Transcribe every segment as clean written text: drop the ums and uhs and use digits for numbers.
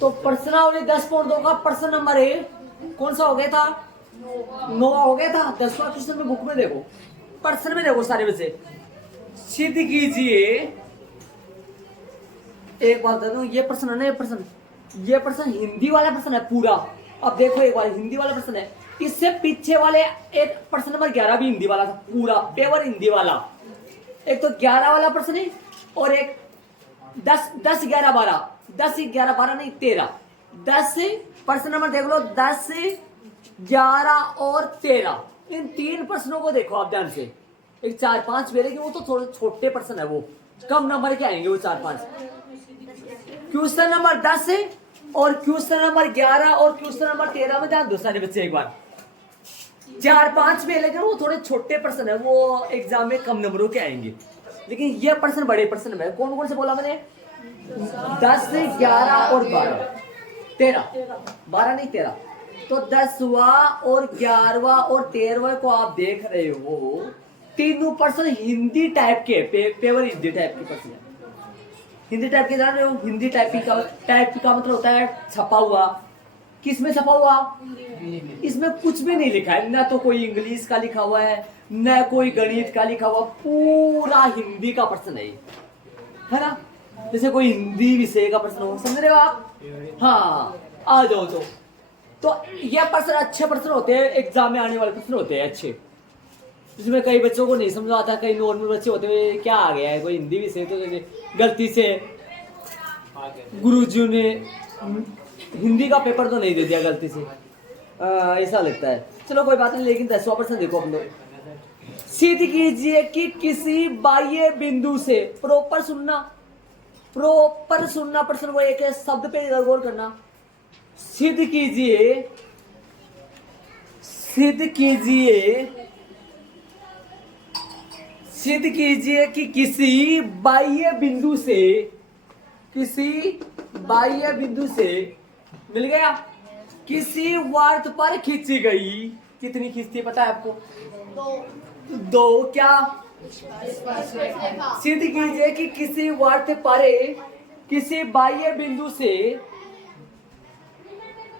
तो प्रश्नावली 10 पॉइंट 2 का प्रश्न नंबर है कौन सा हो गया था? 9 हो गया था। 10वां क्वेश्चन में बुक में देखो, प्रश्न में देखो सारे बच्चे, सिद्ध कीजिए। एक बात बता दूं, ये प्रश्न है ना, ये प्रश्न हिंदी वाला प्रश्न है पूरा। अब देखो एक बार, हिंदी वाला प्रश्न है। इससे पीछे वाले एक प्रश्न नंबर 11 भी हिंदी वाला था, पूरा पेपर हिंदी वाला। एक तो 11 वाला प्रश्न है और एक 10 10 11 12 10 11 12 नहीं 13 10 प्रश्न नंबर देख लो, 10 11 और 13। इन 3 प्रश्नों को देखो आप ध्यान से। एक 4 5 मेरे कि वो तो थोड़े छोटे प्रश्न है, वो कम नंबर के आएंगे वो 4 5। क्वेश्चन नंबर 10 और क्वेश्चन नंबर 11 और क्वेश्चन नंबर 13 में ध्यान दो सारे बच्चे एक बार। 4 5 में लेकिन वो थोड़े छोटे प्रश्न है, वो एग्जाम में कम नंबरों के आएंगे। लेकिन ये प्रश्न बड़े प्रश्न है। कौन कौन से बोला मैंने? 10 11 और 12 13 12 नहीं 13। तो 10वां और 11वां और 13वां को आप देख रहे हो, तीनों प्रश्न हिंदी टाइप के, पेपर हिंदी टाइप के प्रश्न है। हिंदी टाइप के जान रहे हो? हिंदी टाइपिंग का मतलब होता है छपा हुआ। किस में छपा हुआ? इसमें कुछ भी नहीं लिखा है, ना तो कोई इंग्लिश का लिखा हुआ है, ना कोई गणित का लिखा हुआ, पूरा हिंदी का प्रश्न है ना? जैसे कोई हिंदी विषय का प्रश्न हो, समझ रहे हो आप? हाँ, आ जाओ। तो यह प्रश्न अच्छे प्रश्न होते हैं, एग्जाम में आने वाले प्रश्न होते हैं अच्छे, जिसमें कई बच्चों को नहीं समझ आता। कई नॉर्मल बच्चे होते हुए क्या आ गया है, कोई हिंदी विषय तो गलती से गुरुजी ने हिंदी का पेपर तो नहीं दे दिया गलती से, ऐसा लगता है। चलो कोई बात नहीं, लेकिन 10वां प्रश्न देखो अपन लोग। सिद्ध कीजिए कि किसी बाह्य बिंदु से, प्रॉपर सुनना प्रश्न को एक शब्द पे गौर करना। सिद्ध कीजिए कि किसी बाह्य बिंदु से मिल गया, किसी वर्त पर खींची गई, कितनी खींचती है पता है आपको? 2 क्या? सिद्ध कीजिए कि किसी वर्त पर किसी बाह्य बिंदु से,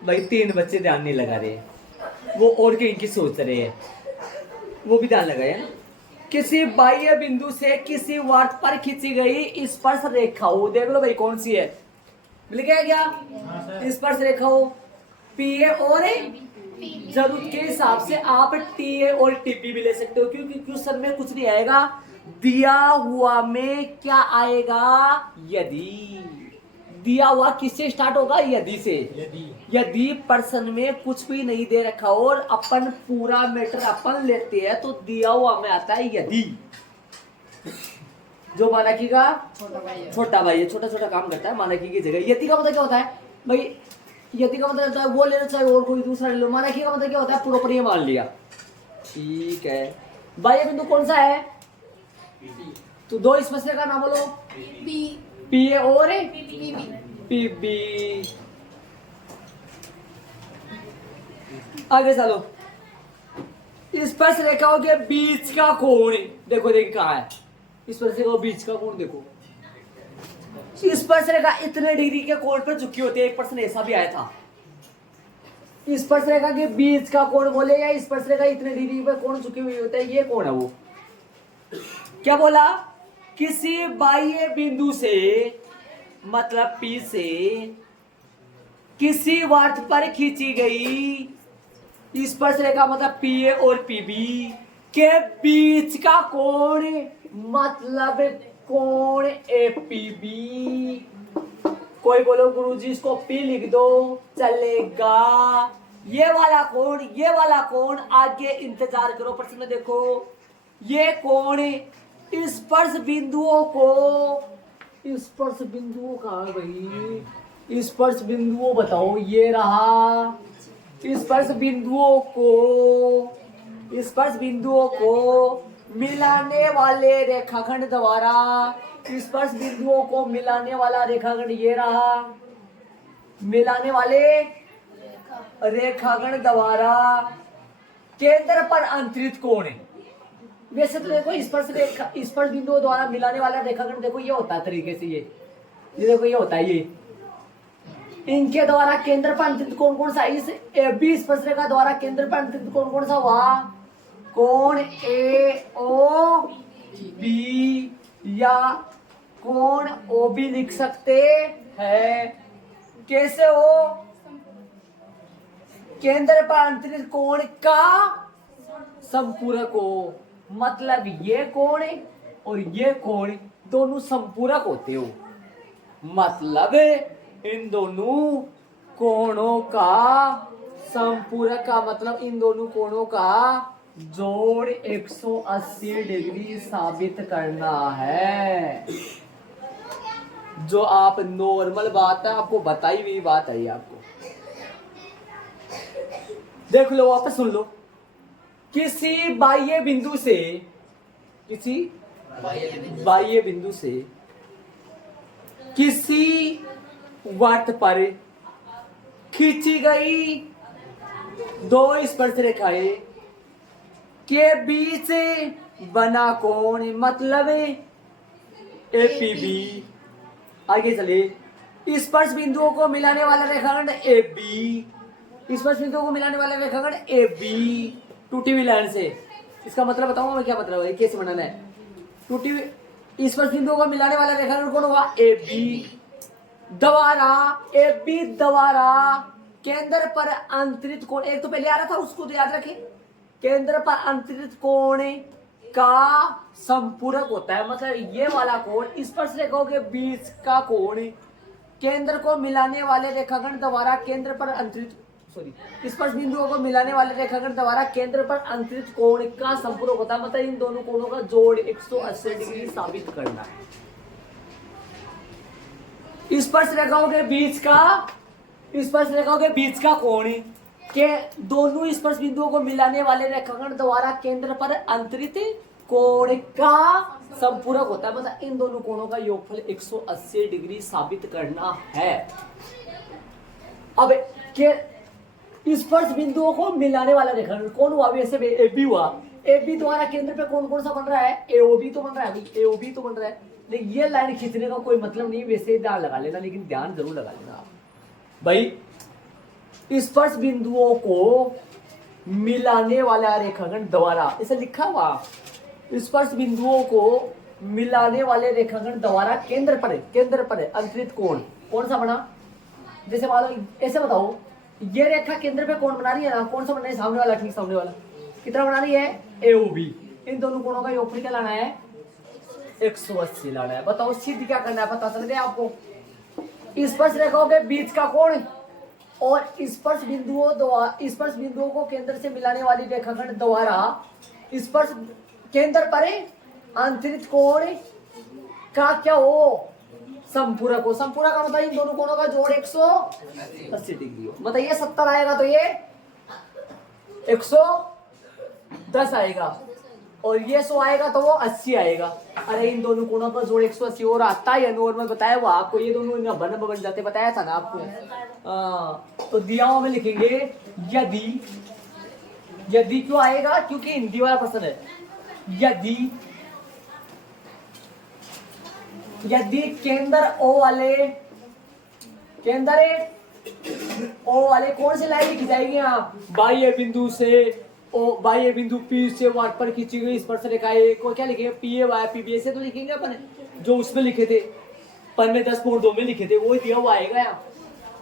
भाई 3 बच्चे ध्यान नहीं लगा रहे, वो और कहीं की सोच रहे हैं, वो भी ध्यान लगाए ना। किसी बाह्य बिंदु से किसी वर्त पर खींची गई स्पर्श रेखा हो, देख लो भाई कौन सी है, मिल गया क्या? स्पर्श रेखा हो पीए और जरूरत के हिसाब से आप टीए और टीपी भी ले सकते हो, क्योंकि क्वेश्चन में कुछ नहीं आएगा, दिया हुआ में क्या आएगा? यदि। दिया हुआ किससे स्टार्ट होगा? यदि से। यदि प्रश्न में कुछ भी नहीं दे रखा और अपन पूरा मैटर अपन लेते हैं तो दिया हुआ में आता है यदि। जो मानकी का छोटा भाई है, छोटा छोटा काम करता है मानकी की जगह। यदि का मतलब क्या होता है भाई? यदि का मतलब होता है वो लेना चाहिए और कोई दूसरा ले लो। मानकी का मतलब क्या होता है? प्रॉपर ये मान लिया, ठीक है। बाह्य बिंदु कौन सा है? तो 2 स्पर्श रेखा नाम बोलो। पी ए और पी बी। आगे चलो। स्पर्श रेखाओं के बीच का कोण देखो, कहाँ है स्पर्श रेखा बीच का कोण? देखो, स्पर्श रेखा इतने डिग्री के कोण पर झुकी होती है। एक प्रश्न ऐसा भी आया था, स्पर्श रेखा के बीच का कोण बोले या स्पर्श रेखा इतने डिग्री पर कोण झुकी हुई होता है, ये कोण है वो। क्या बोला? किसी बाह्य बिंदु से, मतलब पी से किसी वर्त पर खींची गई स्पर्श रेखा, मतलब पी ए और पी बी के बीच का कोण, मतलब कोण ए पी बी। कोई बोलो गुरुजी इसको पी लिख दो, चलेगा। ये वाला कोण आगे इंतजार करो, प्रश्न में देखो। ये कोण स्पर्श बिंदुओं कहाँ भाई? स्पर्श बिंदुओं बताओ, ये रहा। स्पर्श बिंदुओं को मिलाने वाले रेखाखंड द्वारा, स्पर्श बिंदुओं को मिलाने वाला रेखाखंड ये रहा। मिलाने वाले रेखाखंड द्वारा केंद्र पर अंतरित कोण है। वैसे तो देखो स्पर्श बिंदुओं द्वारा मिलाने वाला रेखाखंड देखो ये होता है तरीके से, ये देखो ये होता है, इनके द्वारा केंद्र पर अंतरित कोण कौन सा? इस AB स्पर्शरेखा द्वारा केंद्र पर अंतरित कोण कौन सा हुआ? कोण AOB या कोण OB लिख सकते हैं। कैसे हो? केंद्र पर अंतरित कोण का संपूरक हो, मतलब ये कोण और ये कोण दोनों संपूरक होते हो, मतलब इन दोनों कोणों का संपूरक का मतलब इन दोनों कोणों का जोड़ 180 डिग्री साबित करना है। जो आप नॉर्मल बात है, आपको बताई हुई बात है, आपको देख लो, वापस सुन लो। किसी बाह्य बिंदु से किसी वृत्त पर खींची गई दो स्पर्श रेखाएं के बीच बना कोण मतलब APB। आगे चले, स्पर्श बिंदुओं को मिलाने वाला रेखाखंड AB, स्पर्श बिंदुओं को मिलाने वाला रेखाखंड AB टूटी हुई लाइन से। इसका मतलब बताऊंगा मैं क्या मतलब है, कैसे बनाना है। टूटी हुई स्पर्श बिंदुओं को मिलाने वाला रेखाखंड कौन होगा? AB द्वारा केंद्र पर अंतरित कोण, एक तो पहले आ रहा था उसको तो याद रखें, केंद्र पर अंतरित कोण का संपूरक होता है, मतलब ये वाला कोण स्पर्श रेखाओं के बीच का कोण केंद्र को मिलाने वाले रेखाखंड द्वारा केंद्र पर अंतरित स्पर्श बिंदुओं को मिलाने वाले रेखाखंड द्वारा केंद्र पर अंतरित कोण का संपूरक होता है, मतलब इन दोनों कोणों का जोड़ 180 डिग्री साबित करना है। स्पर्श रेखाओं के बीच का कोण के दोनों स्पर्श बिंदुओं को मिलाने वाले रेखाखंड द्वारा केंद्र पर अंतरित कोण का संपूरक होता है, मतलब इन दोनों कोणों का योगफल 180 डिग्री साबित करना है। अब के स्पर्श बिंदुओं को मिलाने वाला रेखाखंड कौन हुआ? वैसे AB हुआ। AB द्वारा केंद्र पे कौन कौन सा बन रहा है? AOB तो बन रहा है, AOB तो बन रहा है, लेकिन ये लाइन खींचने का कोई मतलब नहीं, वैसे ध्यान लगा लेना, लेकिन ध्यान जरूर लगा लेना भाई। स्पर्श बिंदुओं को मिलाने वाला रेखाखंड द्वारा, इसे लिखा हुआ, स्पर्श बिंदुओं को मिलाने वाले रेखाखंड द्वारा केंद्र पर अंतरित कोण कौन सा बना? जैसे मान लो ऐसे बताओ, ये रेखा केंद्र पे कौन बना रही है ना, कौन सा बना है? सामने वाला, ठीक सामने वाला। कितना बना रही है? AOB। इन दोनों कोणों का योगफल क्या लाना है? 180 लाना है। बताओ सिद्ध क्या करना है, पता चल गया आपको। स्पर्श रेखाओं के बीच का कोण और स्पर्श बिंदुओं को केंद्र से मिलाने वाली रेखाखंड द्वारा स्पर्श केंद्र पर अंतरित कोण का क्या हो? संपूरक हो। संपूरक का मतलब इन दोनों कोणों का जोड़ 180 डिग्री हो, मतलब ये 70 आएगा तो ये 110 आएगा, और ये 100 आएगा तो वो 80 आएगा। अरे इन दोनों कोणों का जोड़ 180 और आता है, नॉर्मल बताया वो आपको, ये दोनों बन जाते, बताया था ना आपको। तो दियाओं में लिखेंगे यदि क्यों आएगा? क्योंकि हिंदी वाला प्रश्न है। यदि केंद्र O वाले कौन से लाइन लिखी जाएगी? यहाँ बाह्य बिंदु P से वृत्त पर खींची गई स्पर्श रेखाएं को क्या लिखेंगे? PA PB से तो लिखेंगे अपन, जो उसमें लिखे थे पन में 10.2 में लिखे थे, वो दिया हुआ आएगा यहाँ।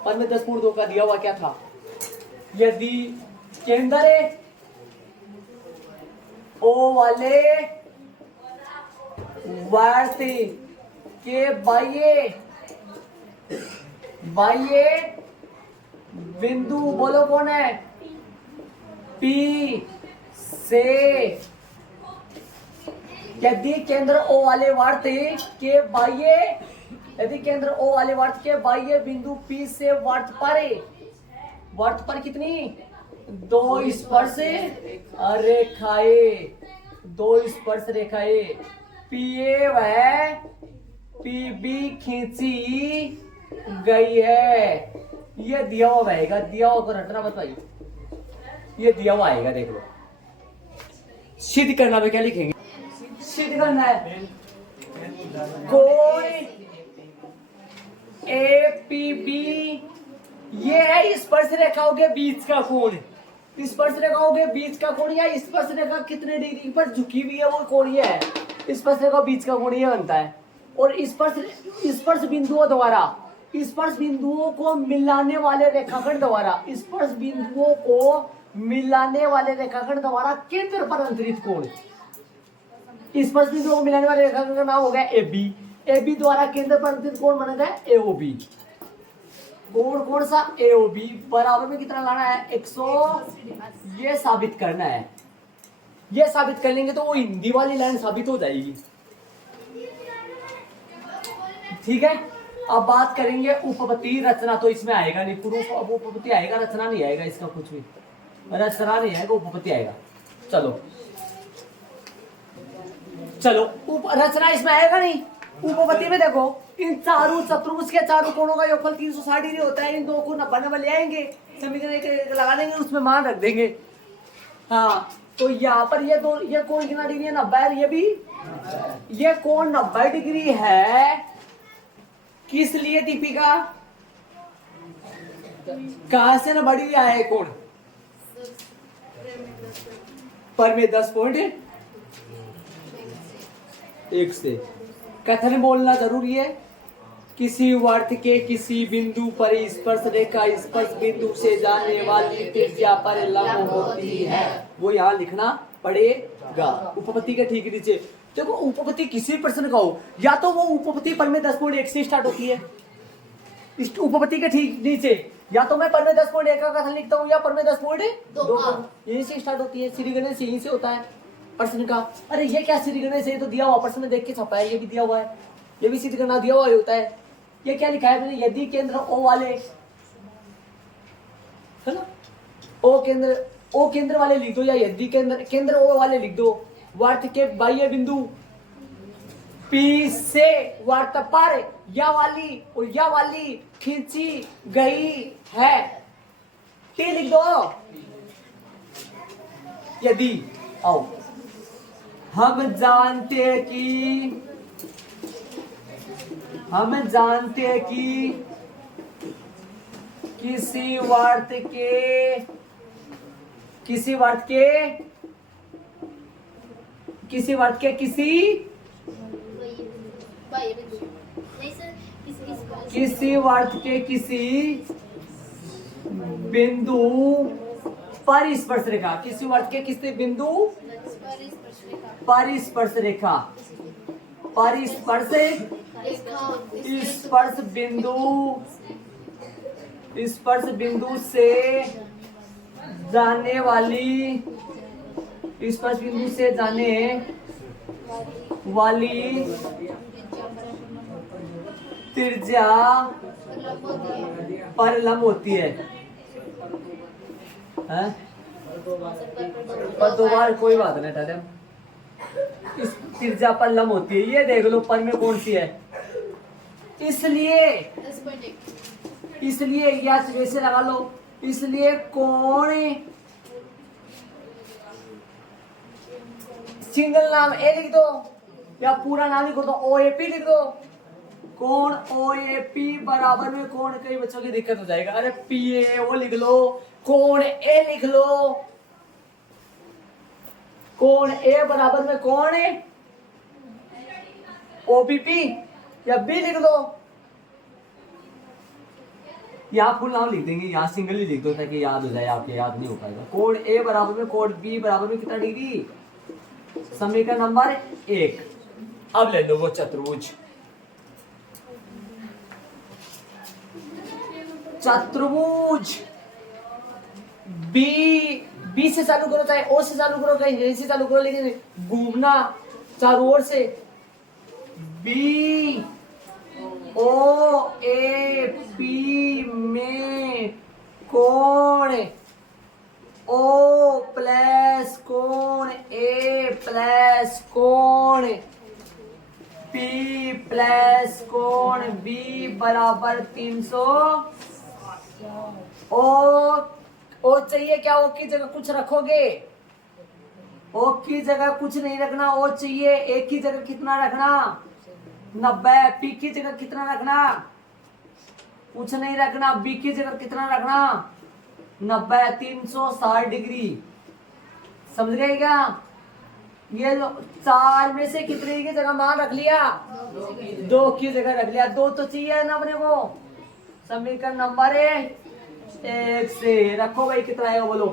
पन में 10.2 का दिया हुआ क्या था? यदि केंद्र O वाले वृत्त के बाह्य बिंदु बोलो कौन है? P से यदि केंद्र O वाले वृत्त के बाह्य बिंदु P से वृत्त पर कितनी? दो स्पर्श रेखाएं PA व PB खींची गई है। ये दिया हुआ आएगा, दिया हुआ को रटना मत भाई, ये दिया हुआ आएगा, देख लो। सिद्ध करना में क्या लिखेंगे? सिद्ध करना है कोण APB स्पर्श रेखाओं के बीच का कोण, स्पर्श रेखाओं के बीच का कोण या स्पर्श रेखा कितने डिग्री पर झुकी हुई है वो कोण ये है, स्पर्श रेखा बीच का कोण ये बनता है। और स्पर्श बिंदुओं द्वारा, स्पर्श बिंदुओं को मिलाने वाले रेखाखंड द्वारा, स्पर्श बिंदुओं को मिलाने वाले रेखाखंड द्वारा केंद्र पर अंतरित कोण, स्पर्श बिंदुओं को मिलाने वाले रेखाखंड का नाम हो गया AB, AB द्वारा केंद्र पर अंतरित कोण बना है AOB। कोण कौन सा AOB बराबर में कितना लाना है 100, ये साबित करना है। ये साबित कर लेंगे तो वो हिंदी वाली लाइन साबित हो जाएगी। ठीक है, अब बात करेंगे उपपत्ति रचना, तो इसमें आएगा नहीं प्रूफ, अब उपपत्ति आएगा, रचना नहीं आएगा, इसका कुछ भी रचना नहीं आएगा, उपपत्ति आएगा। चलो चलो रचना इसमें आएगा नहीं। उपपत्ति में देखो इन चारों चतुर्भुज के चारों कोणों का योगफल 360 डिग्री होता है, इन दो को 90 ले आएंगे, समीकरण एक लगा देंगे, उसमें मान रख देंगे। हाँ, तो यहाँ पर ये दो, ये कोण कितना डिग्री है 90, ये भी, ये कोण 90 डिग्री है। किस लिए दीपिका, कहां से ना बढ़ी है कोण, पर में 10.1 से। कथन बोलना जरूरी है। किसी वर्त के किसी बिंदु पर स्पर्श रेखा स्पर्श बिंदु से जाने वाली त्रिज्या पर लंब होती है, वो यहाँ लिखना पड़ेगा उपपत्ति के ठीक नीचे। देखो उपपत्ति किसी प्रश्न का हो, या तो वो उपपत्ति पर में 10.1 से स्टार्ट होती है, इस उपपत्ति के ठीक नीचे, या तो मैं पर में 10.1 का कथन लिखता हूँ, या पर में 10.2 यहीं से स्टार्ट होती है। श्री गणेश यहीं से होता है प्रश्न का। अरे ये क्या श्री गणेश, ये तो दिया हुआ प्रश्न देख के छपा है, ये भी दिया हुआ है, ये भी सिद्ध करना दिया हुआ ही होता है। ये क्या लिखा है मैंने, यदि केंद्र O वाले, है ना, O केंद्र वाले लिख दो, या यदि केंद्र O वाले लिख दो, वर्त के बाह्य बिंदु P से वर्त पर या वाली और या वाली खींची गई है, T लिख दो। यदि आओ हम जानते हैं कि किसी वर्त के किसी वर्त के किसी बिंदु पर स्पर्श रेखा, किसी वर्त के किसी बिंदु पर स्पर्श रेखा, पर स्पर्श बिंदु से जाने वाली त्रिज्या पर लंब होती है। पर दो बार कोई बात नहीं था, इस त्रिज्या पर लंब होती है। ये देख लो पर में कौन सी है, इसलिए या वैसे लगा लो, इसलिए कोण सिंगल नाम ए लिख दो, या पूरा नाम लिख दो OAP लिख दो। कोण OAP बराबर में कोण, कई बच्चों की दिक्कत हो जाएगा, अरे PAO लिख लो, कोण A लिख लो, कोण A बराबर में कोण OPP या B लिख दो। यहाँ फुल नाम लिख देंगे, यहाँ सिंगल ही लिख दो ताकि याद हो जाए, आपके याद नहीं हो पाएगा। कोण A बराबर में कोण B बराबर में कितना डिग्री, समीकरण नंबर 1। अब ले लो वो चतुर्भुज, बी से चालू करो, चाहे O से चालू करो, कहीं यहीं से चालू करो, लेकिन घूमना चारों ओर से। BOAP में कोण O प्लस कोण A प्लस कोण P प्लस कोण B बराबर 300। ओ चाहिए क्या, ओ की जगह कुछ रखोगे, ओ की जगह कुछ नहीं रखना, ओ चाहिए एक की जगह कितना रखना 90, P की जगह कितना रखना कुछ नहीं रखना, बी की जगह कितना रखना 90 360 डिग्री, समझ गए क्या? ये 4 में से कितने की जगह मान रख लिया 2 की जगह रख लिया, 2 तो चाहिए ना अपने को। समीकरण नंबर 1 से रखो भाई, कितना है बोलो।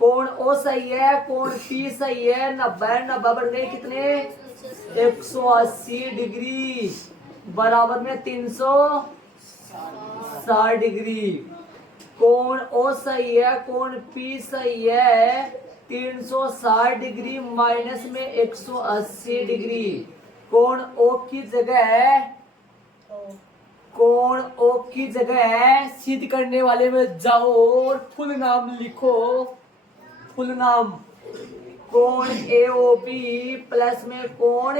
कोण ओ सही है, कोण पी सही है, 90 बढ़ गई कितने 180 डिग्री बराबर में 360 डिग्री। कोण ओ सही है, कोण पी सही है 360 डिग्री माइनस में 180 डिग्री। कोण ओ की जगह, कोण ओ की जगह सिद्ध करने वाले में जाओ और फुल नाम लिखो, फुल नाम। कोण एओबी प्लस में कोण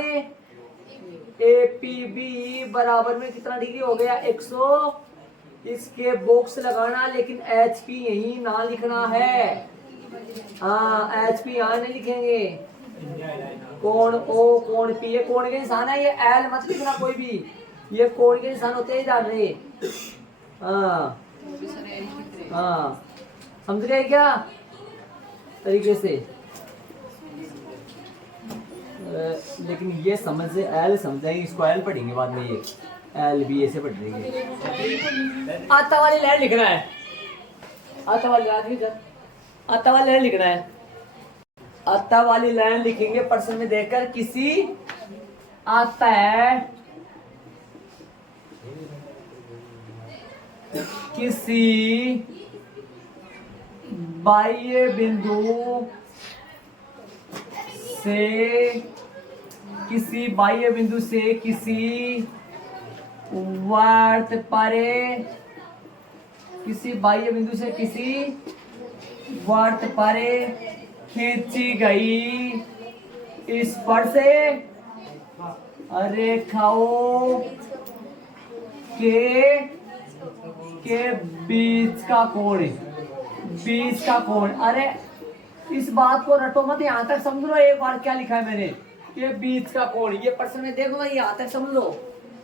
एपीबी बराबर में कितना डिग्री हो गया 100। इसके बॉक्स लगाना, लेकिन एच पी यही ना लिखना है। हाँ एच पी यहाँ नहीं लिखेंगे। कोण ओ कोण पी, ये कोण के निशान है, ये एल मत लिखना कोई भी, ये कोण के निशान होते ही जान रहे। हाँ हाँ समझ गए क्या तरीके से? लेकिन ये समझ से एल समझाएंगे, इसको एल पढ़ेंगे बाद में, ये एल बी ऐसे पढ़ देंगे। आता वाली लाइन लिखना है, आता वाली आता वाली लाइन लिखना है। आता वाली लाइन लिखेंगे प्रश्न में देखकर, किसी आता है किसी बाह्य बिंदु से, किसी बाह्य बिंदु से किसी वर्त पर, किसी बाह्य बिंदु से किसी वर्त पर खींची गई स्पर्श रेखाओं के बीच का कोण, बीच का कोण। अरे इस बात को रटो मत, यहाँ तक समझ लो एक बार क्या लिखा है मैंने, ये बीच का कोण। ये प्रश्न में देखो ना, यहाँ तक समझ लो,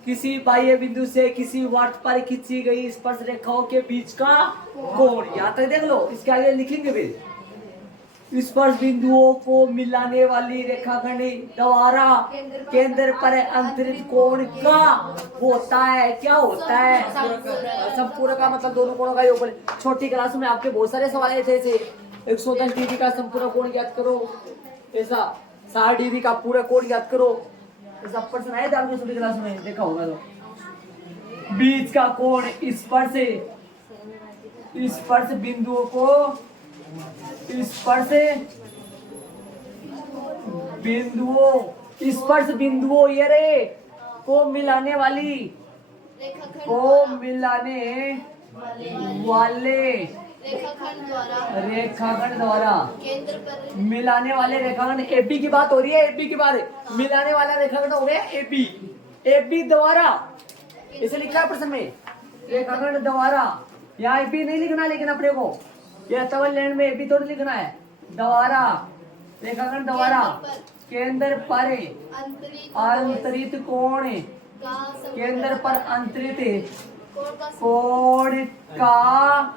किसी बाह्य बिंदु से किसी वर्त पर खींची गई स्पर्श रेखाओं के बीच का कोण, यहाँ तक देख लो। इसके आगे लिखेंगे फिर, स्पर्श बिंदुओं को मिलाने वाली रेखाखंड द्वारा केंद्र पर अंतरित कोण का होता है, क्या होता है संपूरक का, मतलब दोनों कोणों का योग। छोटी क्लास में आपके बहुत सारे सवाल आए थे, ऐसे 110 डिग्री का संपूरक कोण ज्ञात करो, ऐसा 60 डिग्री का पूरा कोण ज्ञात करो, ऐसा प्रश्न आए थे आपके छोटी क्लास में, देखा होगा तो। बीच का कोण स्पर्श बिंदुओं को, स्पर्श बिंदुओं ये रे को मिलाने वाली, को मिलाने वाले रेखाखंड द्वारा, मिलाने वाले रेखाखंड एबी की बात हो रही है, एबी की बात, मिलाने वाला रेखाखंड हो गया एबी, एबी द्वारा इसे लिखा है प्रश्न में, रेखाखंड द्वारा। यहाँ एबी नहीं लिखना, लेकिन अपने को ये तवल लैंड में एबी तो नहीं लिखना है, द्वारा रेखाखंड द्वारा केंद्र पर अंतरित कोण, केंद्र पर अंतरित कोण का।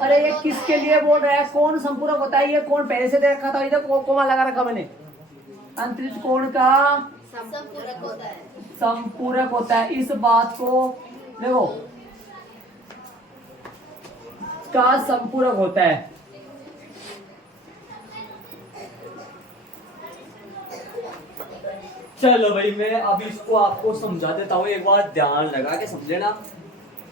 अरे ये किसके लिए बोल रहा है? कौन संपूरक होता है? ये कौन पहले से देखा था, इधर कोमा लगा रखा मैंने। अंतरित कोण का संपूरक होता है, संपूरक होता है। इस बात को देखो, का संपूरक होता है। चलो भाई मैं अभी इसको आपको समझा देता हूँ, एक बार ध्यान लगा के समझ लेना।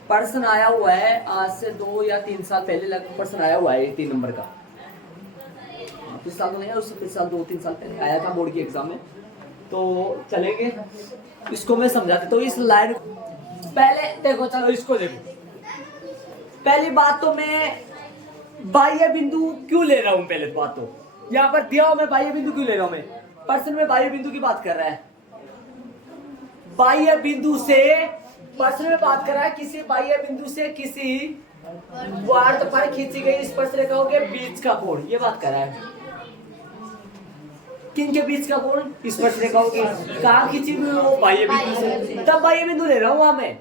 प्रश्न आया हुआ है आज से 2 या 3 साल पहले लगभग प्रश्न आया हुआ है 3 नंबर का। पिछले साल तो नहीं, उससे पिछले साल 2-3 साल पहले आया था बोर्ड की एग्जाम में। तो चलेंगे, इसको मैं समझा देता हूँ। इस लाइन पहले देखो, चलो इसको देखो। पहली बात तो मैं बाह्य बिंदु क्यों ले रहा हूँ, पहले बात तो यहाँ पर दिया हूं मैं बाह्य बिंदु क्यों ले रहा हूं। मैं प्रश्न में बाह्य बिंदु की बात कर रहा है, बाह्य बिंदु से प्रश्न में बात कर रहा है, किसी बाह्य बिंदु से किसी वार्त पर खींची गई स्पर्श रेखाओं के बीच का कोण, ये बात कर रहा है। किन के बीच का कोण? स्पर्श रेखाओं के। कहाँ खींची हुई? वो बाह्य बिंदु से, तब बाह्य बिंदु ले रहा हूं वहां मैं।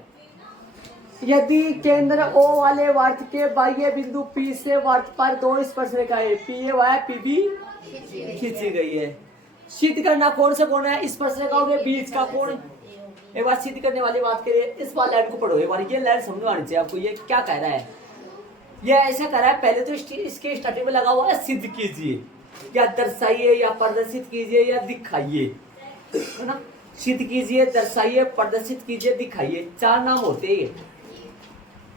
यदि केंद्र O वाले वर्त के बाह्य बिंदु P से वर्त पर दो स्पर्शरेखाएं PA PB खींची गई है, सिद्ध करना कौन सा कोण है स्पर्शरेखाओं के बीच का कोण। एक बार सिद्ध करने वाली बात करिए, इस बार लाइन को पढ़ो एक बार, ये लाइन समझ में आनी चाहिए आपको। ये क्या कह रहा है, ये ऐसा कह रहा है, पहले तो इसके स्टार्टिंग में लगा हुआ है सिद्ध कीजिए या दर्शाइए या प्रदर्शित कीजिए या दिखाइए, है ना। सिद्ध कीजिए, दर्शाइए, प्रदर्शित कीजिए, दिखाइए, चार नाम होते हैं।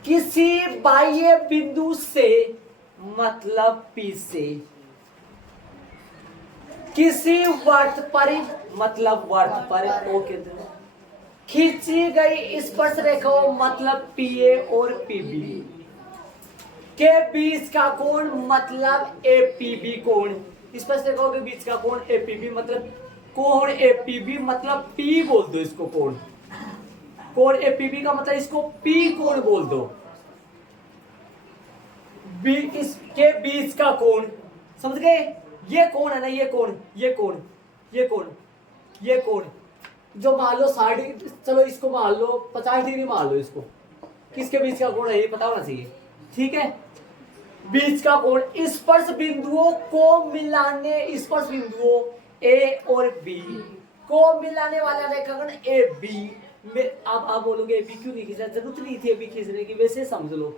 किसी बाह्य बिंदु से मतलब P से, किसी वर्त पर मतलब वर्त पर O केंद्र खींची गई स्पर्श रेखाओं मतलब PA और PB के बीच का कोण मतलब APB कोण। स्पर्श रेखाओं के बीच का कोण APB मतलब कोण APB मतलब P बोल दो इसको, कोण APB का मतलब इसको P कोण बोल दो। इसके बीच का कोण समझ गए, ये कोण है ना, ये कोण, ये कोण, ये कोण, ये कोण जो मान लो 60, चलो इसको मान लो 50 डिग्री मान लो इसको, किसके बीच का कोण है ये पता होना चाहिए, ठीक है। बीच का कोण स्पर्श बिंदुओं को मिलाने, स्पर्श बिंदुओं A और B को मिलाने वाला रेखाखंड AB में, आप बोलोगे AB क्यों नहीं खींचा, जरूरत नहीं थी AB खींचने की, वैसे समझ लो।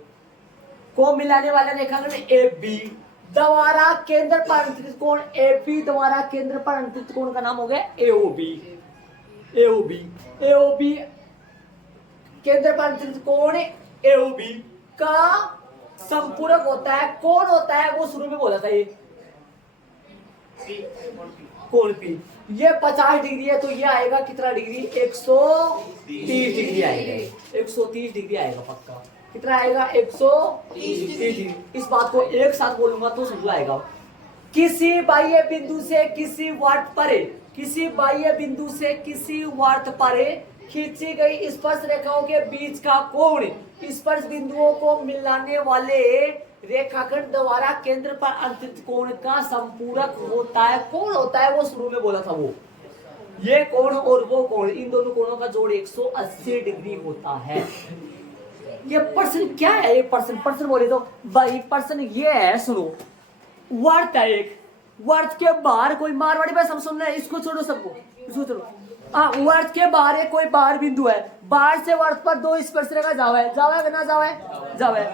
को मिलाने वाला रेखाखंड AB द्वारा केंद्र पर अंतरित कोण AB द्वारा केंद्र पर अंतरित कोण का नाम हो गया AOB। AOB केंद्र पर अंतरित कोण AOB का संपूरक होता है, कौन होता है वो शुरू में बोला था, ये कोण P। ये 50 डिग्री है तो ये आएगा कितना डिग्री, 130 डिग्री आएगा, 130 डिग्री आएगा पक्का। कितना आएगा, 130 डिग्री। इस बात को एक साथ बोलूंगा तो समझ आएगा। किसी बाह्य बिंदु से किसी वर्त पर, किसी बाह्य बिंदु से किसी वर्त पर खींची गई स्पर्श रेखाओं के बीच का कोण स्पर्श बिंदुओं को मिलाने वाले रेखाखंड द्वारा केंद्र पर अंतरित कोण का संपूरक होता है। कौन होता है वो शुरू में बोला था, वो ये कोण और वो कोण, इन दोनों कोणों का जोड़ 180 डिग्री होता है। ये पर्सन क्या है, ये पर्सन बोले तो भाई पर्सन ये है, सुनो, वर्त है एक, वर्त के बाहर कोई मारवाड़ी भाषा में सुन रहे हैं, इसको छोड़ो, सबको इसको छोड़ो। वर्त के बाहर एक कोई बाहर बिंदु है, बाहर से वर्त पर दो स्पर्श रेखा जावे कि ना जावे,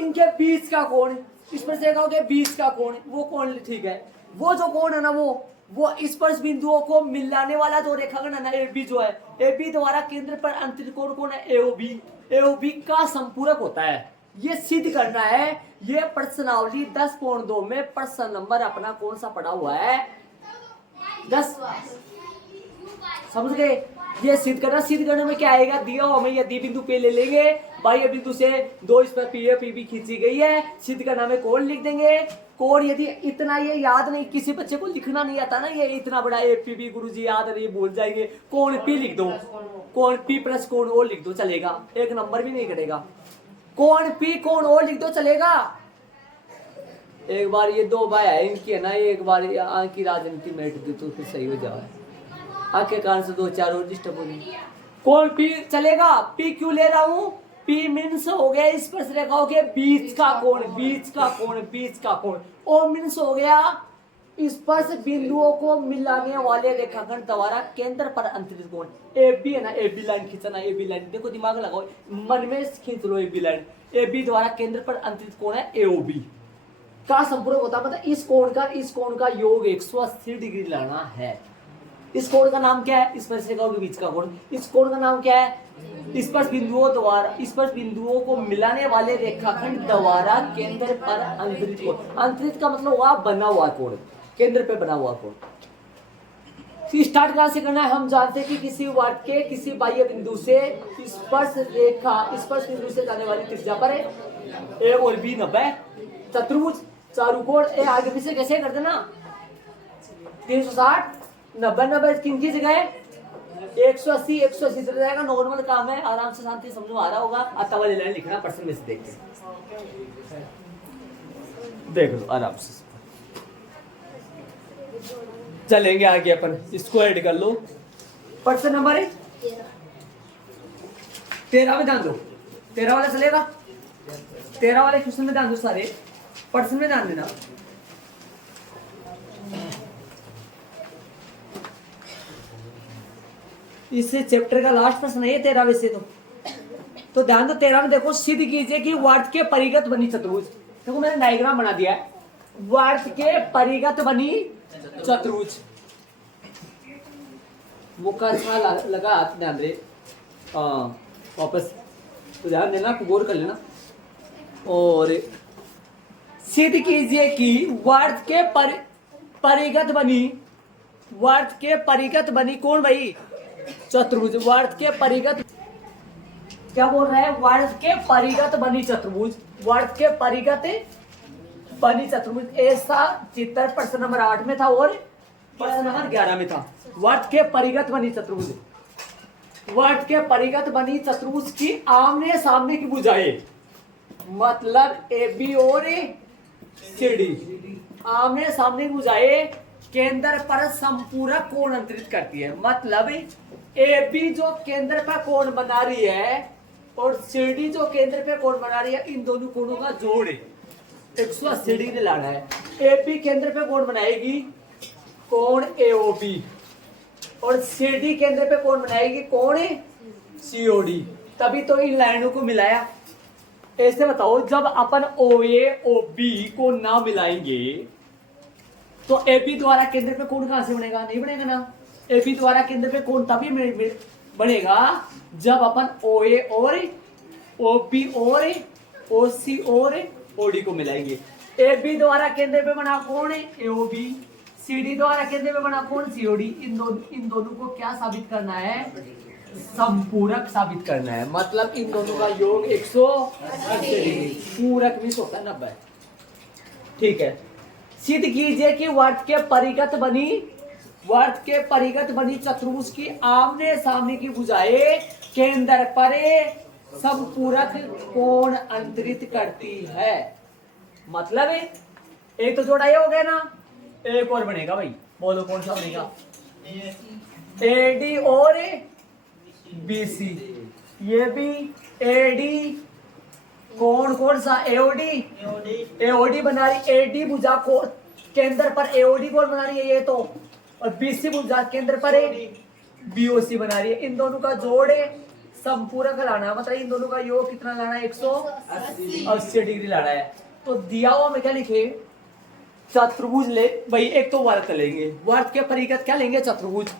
इनके बीच का कोण, स्पर्श रेखाओं के बीच का कोण, वो कोण ठीक है। वो जो कोण है ना, वो स्पर्श बिंदुओं को मिलाने वाला जो रेखाखंड है ना AB जो है, AB द्वारा केंद्र पर अंतरित कोण कौन है, AOB का संपूरक होता है। ये सिद्ध करना है। ये प्रश्नावली 10.2 में प्रश्न नंबर अपना कौन सा पड़ा हुआ है, 10, समझ गए। ये सिद्ध करने में क्या आएगा, दिया हुआ हमें यदि बिंदु पे ले लेंगे, बाह्य बिंदु से दो इस पर PA PB खींची गई है, सिद्ध करना में कोण लिख देंगे। कोण यदि इतना ये याद नहीं, किसी बच्चे को लिखना नहीं आता ना, ये इतना बड़ा APB गुरुजी याद नहीं, भूल जाएंगे, कोण P लिख दो, कोण P प्लस कोण O लिख दो चलेगा, एक नंबर भी नहीं कटेगा। कोण P कोण O लिख दो चलेगा। एक बार ये दो भाई है इनकी है ना, एक बार आंख की राजनीति में दे तो फिर सही हो जाए, आंख के कारण से 2-4 और डिस्टर्ब हो गई। कोण P चलेगा, P क्यों ले रहा हूं, P मीन्स हो गया स्पर्श रेखाओं के बीच का कोण, बीच का कोण। O मीन्स हो गया स्पर्श बिंदुओं को मिलाने वाले रेखाखंड द्वारा केंद्र पर अंतरित कोण। AB है ना, AB लाइन खींचना, AB लाइन देखो, दिमाग लगाओ, मन में खींच लो AB लाइन। AB द्वारा केंद्र पर अंतरित कोण है AOB का संपूरक होता है, मतलब इस कोण का योग 180 डिग्री लाना है। इस कोण का नाम क्या है, स्पर्श रेखाओं के बीच का कोण। इस कोण का नाम क्या है, स्पर्श बिंदुओं को मिलाने वाले रेखाखंड द्वारा केंद्र पर अंतरित कोण। अंतरित का मतलब हुआ बना हुआ कोण, केंद्र पे बना हुआ कोण। स्टार्ट कहां से करना है, हम जानते हैं कि किसी वर्त के किसी बाह्य बिंदु से स्पर्श बिंदु से जाने वाली त्रिज्या पर A और B 90 चतुर्भुज चारुकोण। आगे पीछे कैसे करते ना, 360 90 किनकी जगह 180 चल जाएगा, नॉर्मल काम है, आराम से शांति समझ में आ रहा होगा। आता वाली लाइन लिखना, प्रश्न में से देख लो आराम से। चलेंगे आगे अपन, इसको ऐड कर लो। प्रश्न नंबर 13 में ध्यान दो, 13 वाला चलेगा? 13 वाले क्वेश्चन में ध्यान दो, सारे पर्सन में ध्यान देना। इस चैप्टर का लास्ट प्रश्न है ये 13 वैसे तो ध्यान दो। 13 में देखो, सिद्ध कीजिए कि वर्त के परिगत बनी चतुर्भुज। देखो मैंने डायग्राम बना दिया है, वर्त के परिगत बनी चतुर्भुज। वो का लगा ध्यान दे वापस, तो ध्यान देना, गौर कर लेना। और सिद्ध कीजिए कि वर्त के परिगत बनी, वर्त के परिगत बनी कौन भाई? चतुर्भुज। वर्त के परिगत क्या बोल रहा है? वर्त के परिगत बनी चतुर्भुज। वर्त के परिगत बनी चतुर्भुज, ऐसा चित्र प्रश्न नंबर 8 में था और प्रश्न नंबर 11 में था। वर्त के परिगत बनी चतुर्भुज, वर्त के परिगत बनी चतुर्भुज की आमने सामने की भुजाएं, मतलब ए बी और सी डी, आमने सामने की भुजाएं केंद्र पर संपूरक कोण अंतरित करती है। मतलब ए बी जो केंद्र पर कोण बना रही है और सी डी जो केंद्र पे कोण बना रही है, इन दोनों कोणों का जोड़ 180 डिग्री लाना है। ए बी केंद्र पे कोण बनाएगी कोण AOB और सी डी केंद्र पे कोण बनाएगी कोण COD। तभी तो इन लाइनों को मिलाया। ऐसे बताओ, जब अपन OA OB को ना मिलाएंगे तो AB द्वारा केंद्र पे कोण कहां से बनेगा? नहीं बनेगा ना। AB द्वारा केंद्र पे कोण तभी बनेगा जब अपन OA और OB और OC और OD को मिलाएंगे। AB द्वारा केंद्र पे बना कोण AOB, CD द्वारा केंद्र पे बना कोण COD। इन दोनों को क्या साबित करना है? संपूरक साबित करना है। मतलब इन दोनों का योग 180 डिग्री, पूरक भी होता है 90। ठीक है, सिद्ध कीजिए कि वर्त के परिगत बनी चतुर्भुज की आमने सामने की भुजाएं केंद्र पर संपूरक कोण अंतरित करती है। मतलब एक तो जोड़ा ये हो गया ना, एक और बनेगा भाई, बोलो कौन सा बनेगा? AD और BC। ये भी AD कौन सा? AOD बना रही, AD भुजा को केंद्र पर AOD कोण बना रही है ये तो, और BC भुजा केंद्र पर BOC बना रही है। इन दोनों का जोड़ संपूरक लाना, मतलब इन दोनों का योग कितना लाना है? 180 डिग्री लाना है। तो दिया हुआ में क्या लिखे? चतुर्भुज ले भाई, एक तो वर्त लेंगे, वर्त के परिगत क्या लेंगे? चतुर्भुज।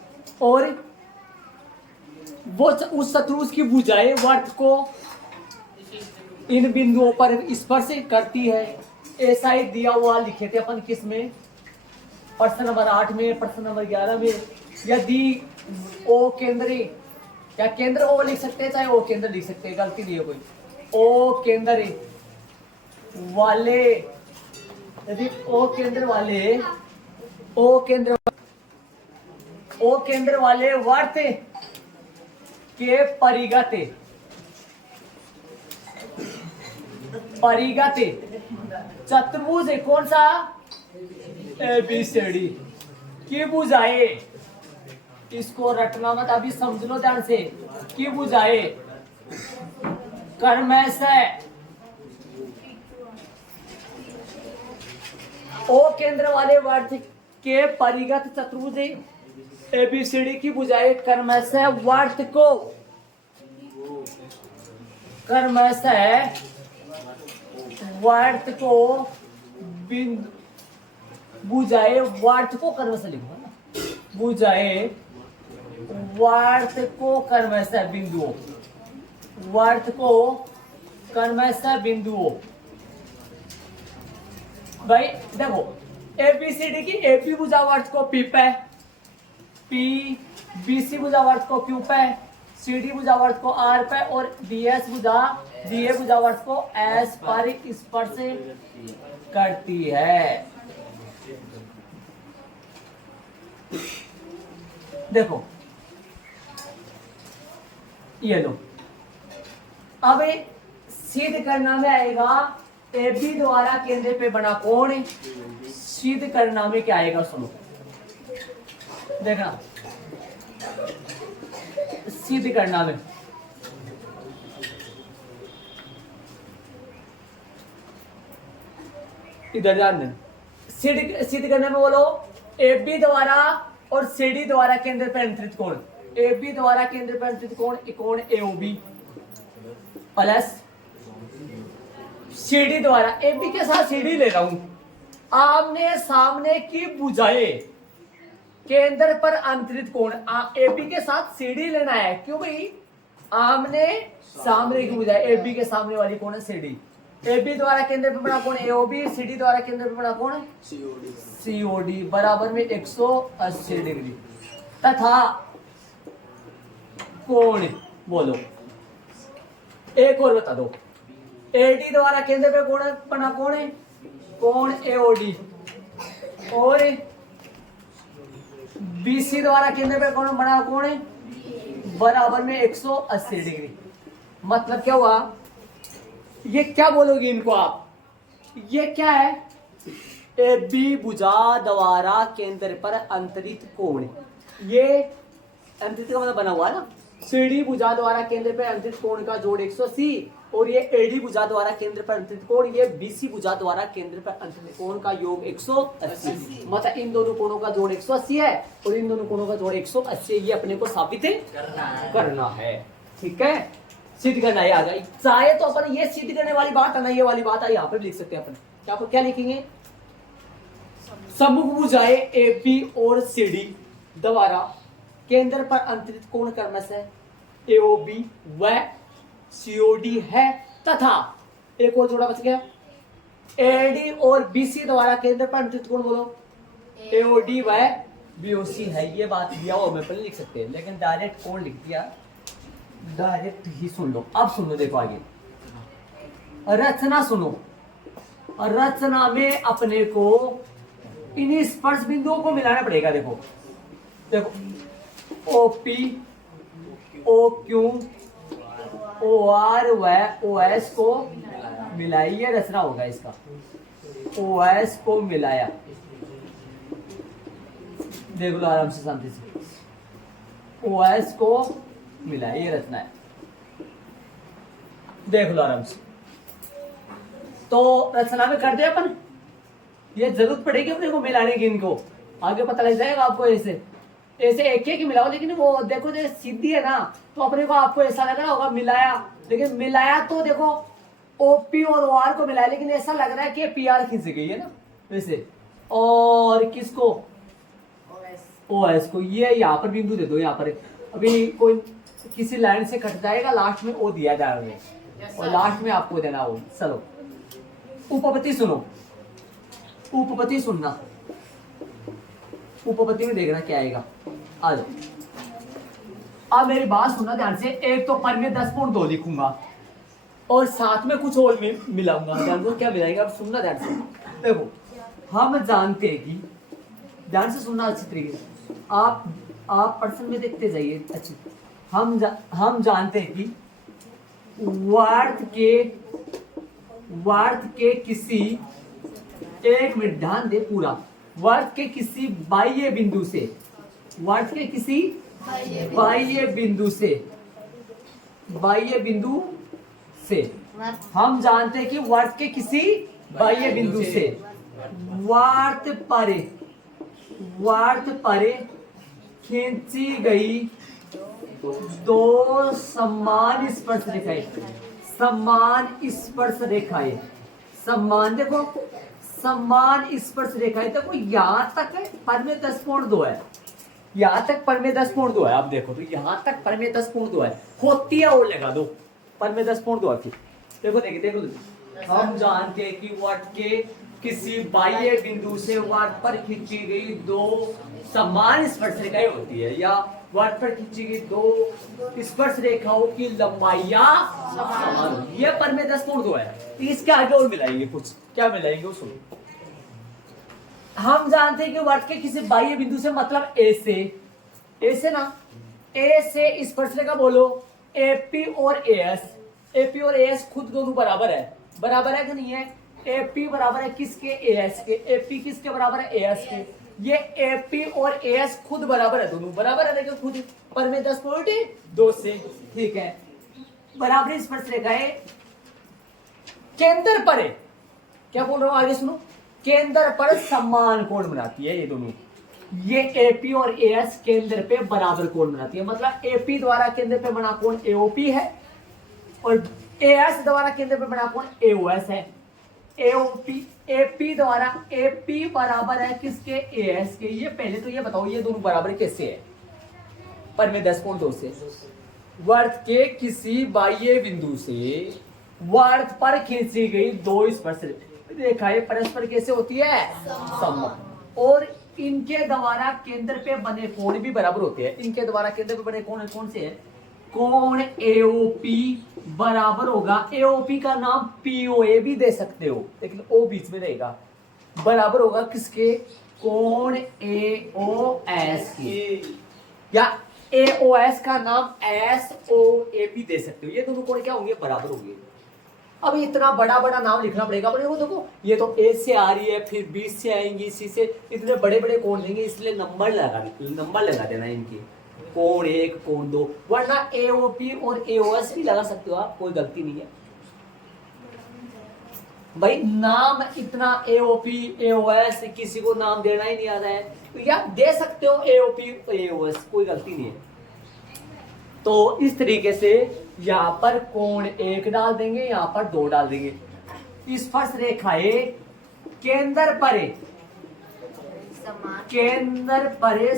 और वो उस चतुर्भुज की भुजाएं वर्त को इन बिंदुओं पर स्पर्श करती है। ऐसा ही दिया हुआ लिखे थे अपन किस में? प्रश्न नंबर 8 में, प्रश्न नंबर 11 में। यदि O केंद्र, क्या केंद्र O लिख सकते हैं, चाहे O केंद्र लिख सकते हैं, गलती नहीं है कोई। O केंद्र वाले, यदि O केंद्र वाले वर्त के परिगत चतुर्भुज कौन सा? ABCD की भुजाएं, इसको रटना मत, अभी समझ लो ध्यान से। की भुजाएं क्रमशः O केंद्र वाले वर्त के परिगत चतुर्भुज ABCD की भुजाएं क्रमशः वर्त को बिंदु भुजाएं वर्त को क्रमशः लिखो ना, भुजाएं वर्त को क्रमशः बिंदुओं, वर्त को क्रमशः बिंदुओं। भाई देखो, ABCD की AP भुजा वर्त को P पे, BC भुजा वर्त को Q पे, CD भुजा वर्त को R पे और DA भुजा वर्त को S पर स्पर्श करती है। देखो ये लो, अब सिद्ध करना में आएगा AB द्वारा केंद्र पे बना कोण। सिद्ध करना में क्या आएगा? सुनो, देखना, सिद्ध करना में इधर ध्यान देना, सिद्ध करने में बोलो ए बी द्वारा और सी डी द्वारा केंद्र पर अंतरित कोण, ए बी द्वारा केंद्र पर अंतरित कोण A O B plus C D द्वारा, ए बी के साथ सी डी ले रहा हूं, आमने सामने की भुजाएं केंद्र पर अंतरित कोण, ए बी के साथ सी डी लेना है, क्यों भाई आमने सामने की भुजाएं, ए बी के सामने वाली कौन है सी डी, ए बी द्वारा केंद्र पर बना कोण A O B, C D द्वारा केंद्र पर बना कोण सी ओ डी बराबर में 180 डिग्री तथा कोण बोलो, एक और बता दो, ए डी द्वारा केंद्र पे कोण बना कोण ए ओ डी और बी सी द्वारा केंद्र पे कोण बना कोण बराबर में 180 डिग्री। मतलब क्या हुआ, ये क्या बोलोगे इनको आप, ये क्या है, ए बी भुजा द्वारा केंद्र पर अंतरित कोण, ये अंतरित का मतलब बना हुआ है ना, सी डी भुजा द्वारा केंद्र पर अंतरित कोण का जोड़ 180 और ये ए डी भुजा द्वारा केंद्र पर अंतरित कोण, ये बी सी भुजा द्वारा केंद्र पर अंतरित कोण का योग 180, मतलब इन दोनों कोणों का जोड़ 180 है और इन दोनों कोणों का जोड़ 180, ये अपने को साबित करना है। ठीक है, सिद्ध करना है, आ जाए चाहे तो अपन ये सिद्ध करने वाली बात है ना, ये वाली बात है यहाँ पर लिख सकते हैं अपन, यहाँ पर क्या लिखेंगे, सम्मुख भुजाएं ए बी और सी डी द्वारा केंद्र पर अंतरित कोण कर्म से ए ओ बी व सी ओ डी है तथा एक और जोड़ा बच गया, ए डी और बी सी द्वारा केंद्र पर अंतरित कोण बोलो ए ओ डी व बी ओ सी है, ये बात दिया हुआ मैं पहले लिख सकते हैं, लेकिन डायरेक्ट कोण लिख दिया, डायरेक्ट ही सुन लो। अब सुनो, देखो आगे रचना सुनो, रचना में अपने को इन स्पर्श बिंदुओं को मिलाना पड़ेगा। देखो देखो O P O Q O R व ओ एस को मिलाइए, रचना होगा इसका, ओ एस को मिलाया, देख लो आराम से शांति से, ओ एस को मिलाया, ये रचना है, देख लो आराम से। तो रचना में कर दिया अपन, ये जरूरत पड़ेगी अपने को मिलाने की, इनको आगे पता लग जाएगा आपको, ऐसे ऐसे एक एक मिलाओ, लेकिन वो देखो जैसे सीधी है ना, तो अपने को आपको ऐसा लग रहा होगा मिलाया, लेकिन मिलाया तो देखो ओपी और ओ आर को मिलाया, लेकिन ऐसा लग रहा है कि पी आर खींच गई है ना वैसे, और किसको ओ एस को, ये यहाँ पर बिंदु दे दो, यहाँ पर अभी कोई किसी लाइन से कट जाएगा, लास्ट में ओ दिया जाएगा और लास्ट में आपको देना हो। चलो उपपत्ति सुनो, उपपत्ति सुनना, उपपत्ति में देखना क्या आएगा, आ जाओ। अब मेरी बात सुनना ध्यान से, एक तो पर में 10.2 लिखूंगा और साथ में कुछ और मिलाऊंगा, ध्यान से क्या मिलाएगा, अब सुनना ध्यान से। देखो हम जानते हैं कि, ध्यान से सुनना अच्छी तरीके से, आप प्रश्न में देखते जाइए अच्छी, हम जानते हैं कि वार्थ के किसी, एक मिनट ध्यान दे पूरा, वार्थ के किसी बाह्य बिंदु से, वार्थ के किसी बाह्य बिंदु से हम जानते हैं कि वार्थ के किसी बाह्य बिंदु से वार्थ परे खींची गई दो समान स्पर्श रेखाएं, समान देखो समान स्पर्श रेखाएं, देखो यहाँ तक है पर में 10.2 है, यहाँ तक पर में 10.2 है, आप देखो तो यहाँ तक पर में 10.2 है, होती है और लगा दो पर में 10.2 है। देखो देखो हम जानते हैं कि वार्थ के किसी बाह्य बिंदु से वार्थ पर खींची गई दो समान स्पर्श रेखाएं होती है, या वार्थ पर खींची गई दो स्पर्श रेखाओं की लंबाइयां समान होती है, ये पर में 10.2 है। इसके आगे और मिलाएंगे, कुछ क्या मिलाएंगे वो सुनो। हम जानते हैं कि वार्थ के किसी बाह्य बिंदु से मतलब ए से ना, ए से स्पर्श रेखा बोलो एपी और एएस, एपी और एएस खुद दोनों बराबर है कि नहीं है, एपी बराबर है किसके, एएस के, एपी किसके बराबर है, एएस के, ये एपी और एएस खुद बराबर है, दोनों बराबर है, देखो खुद पर में 10.2 से, ठीक है, बराबर स्पर्श रेखाएं केंद्र पर है, क्या बोल रहा हूं आगे सुनो, केंद्र पर समान कोण बनाती है। ये दोनों, ये एपी और एएस केंद्र पे बराबर कोण बनाती है। मतलब एपी द्वारा केंद्र पे बना कोण एओपी है और एएस द्वारा केंद्र पे बना कोण एओएस है। एओपी एपी द्वारा एपी बराबर है किसके, एएस के। ये पहले तो ये बताओ ये दोनों बराबर कैसे है। पर मैं 10.2 से वर्त के किसी बाह्य बिंदु से वर्त पर खींची गई दो स्पर्श रेखाएं परस्पर कैसे होती है, सम। और इनके द्वारा केंद्र पे बने कोण भी बराबर होते हैं। इनके द्वारा केंद्र पे बने कोण कौन से हैं, कोण एओपी बराबर होगा, एओपी का नाम पीओए भी दे सकते हो लेकिन ओ बीच में रहेगा, बराबर होगा किसके, कोण एओएस के, या एओएस का नाम एसओए भी दे सकते हो। ये दोनों कोण क्या होंगे, बराबर होंगे। अब इतना बड़ा बड़ा नाम लिखना पड़ेगा अपने को। देखो ये तो ए से आ रही है, फिर बी से आएंगी, सी से, इतने बड़े बड़े कोण लेंगे इसलिए नंबर लगा देना इनके, कोण 1 कोण 2, वरना एओपी और एओएस भी लगा सकते हो आप, कोई गलती नहीं है भाई। नाम इतना एओपी एओएस किसी को नाम देना ही नहीं आता है तो या दे सकते हो एओपी एओएस, कोई गलती नहीं है। तो इस तरीके से यहाँ पर कोण 1 डाल देंगे, यहाँ पर 2 डाल देंगे। स्पर्श रेखाएं केंद्र पर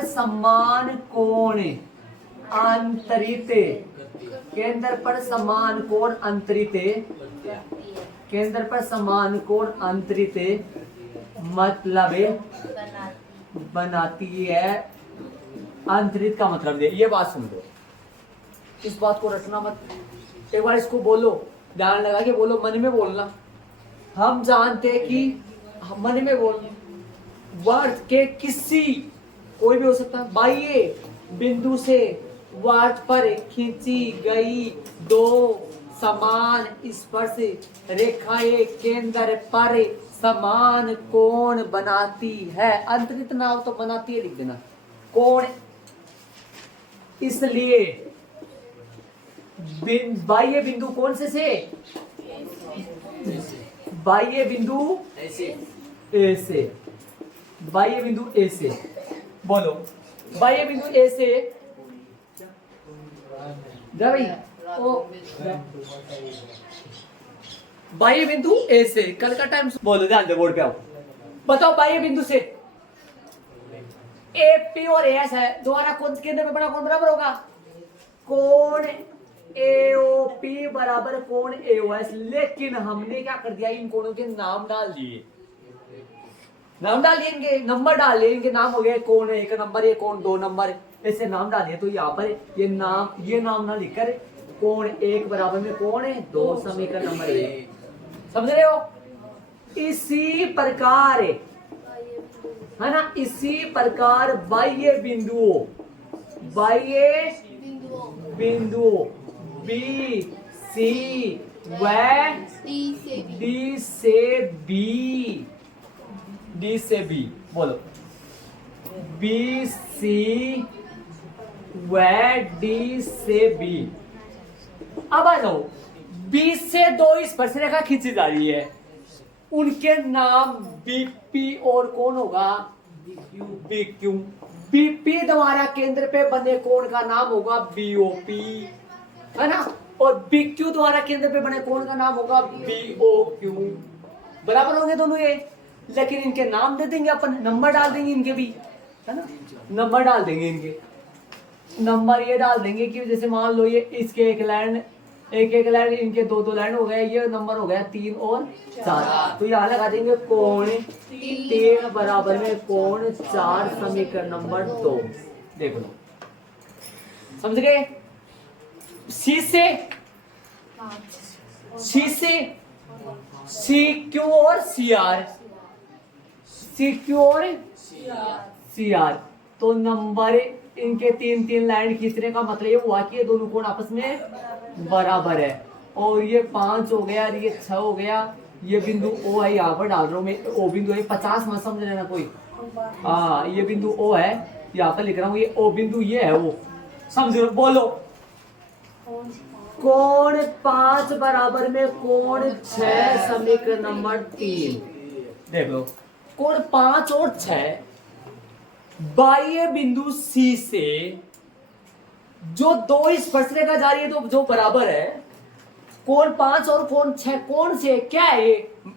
समान कोण अंतरित, केंद्र पर समान कोण अंतरित, केंद्र पर समान कोण अंतरित मतलब बनाती है। अंतरित का मतलब दे, ये बात सुन लो, इस बात को रटना मत, एक बार इसको बोलो, ध्यान लगा के बोलो, मन में बोलना। हम जानते हैं कि मन में बोलना, वर्त के किसी, कोई भी हो सकता है, बाह्य बिंदु से वर्त पर खींची गई दो समान स्पर्श रेखाएं केंद्र पर समान कोण बनाती है। अंतरित ना हो तो बनाती है लिख देना, कोण। इसलिए बाह्य बिंदु कौन से बाह्य बिंदु ए से, बाह्य बिंदु ए से, बोलो बाह्य बिंदु ए से, भाई बाह्य बिंदु ए से, कल का टाइम बोलो, ध्यान दे बोर्ड पे आओ, बताओ बाह्य बिंदु से एपी और एएस है, दोबारा कौन केंद्र में बड़ा कोण बराबर होगा, कोण एओपी बराबर कोण एओएस। लेकिन हमने क्या कर दिया, इन कोणों के नाम डाल दिए, नाम डाल दिए, नंबर डाल दिए, इनके नाम हो गए, कोण 1 नंबर, ये कोण 2 नंबर, ऐसे नाम डाल दिए। तो यहाँ पर ये नाम ना लिखकर कोण 1 बराबर में कोण 2 समीकरण नंबर 1, समझ रहे हो। इसी प्रकार है ना, इसी प्रकार बाह्य बिंदुओं बी सी व डी से बी, बोलो बी सी व डी से बी। अब आ जाओ, बी से 2 स्पर्श रेखा खींची जा रही है, उनके नाम बीपी और कौन होगा, बीक्यू। बीपी द्वारा केंद्र पे बने कोण का नाम होगा बीओपी, है ना, और बीक्यू द्वारा केंद्र पे बने कोण का नाम होगा बीओक्यू, बराबर होंगे दोनों ये। लेकिन इनके नाम दे देंगे अपन, नंबर डाल देंगे इनके भी, है ना, नंबर डाल देंगे इनके, नंबर ये डाल देंगे कि जैसे मान लो ये इसके एक लाइन इनके 2 लाइन हो गए, ये नंबर हो गया 3 और 4, तो यहाँ लगा देंगे कोण 3 बराबर में कोण 4 समीकरण नंबर 2। देखो लो, समझ गए। सी से सी क्यू और सी आर, तो नंबर इनके 3 लाइन खींचने का मतलब ये हुआ कि ये दोनों कोण आपस में बराबर है। और ये 5 हो गया, ये 6 हो गया, ये बिंदु ओ है, यहाँ पर डाल रहा हूँ मैं, ओ बिंदु है, 50 मत समझ लेना कोई, हाँ ये बिंदु ओ है, यहाँ पर लिख रहा हूँ, ये ओ बिंदु ये है वो, समझ लो। बोलो कोण 5 बराबर में कोण 6 समीकरण नंबर 3। देख लो कोण 5 और 6 बाह्य बिंदु सी से जो दो स्पर्शरेखा का जा रही है तो जो बराबर है कोण 5 और कोण 6 कोण से क्या है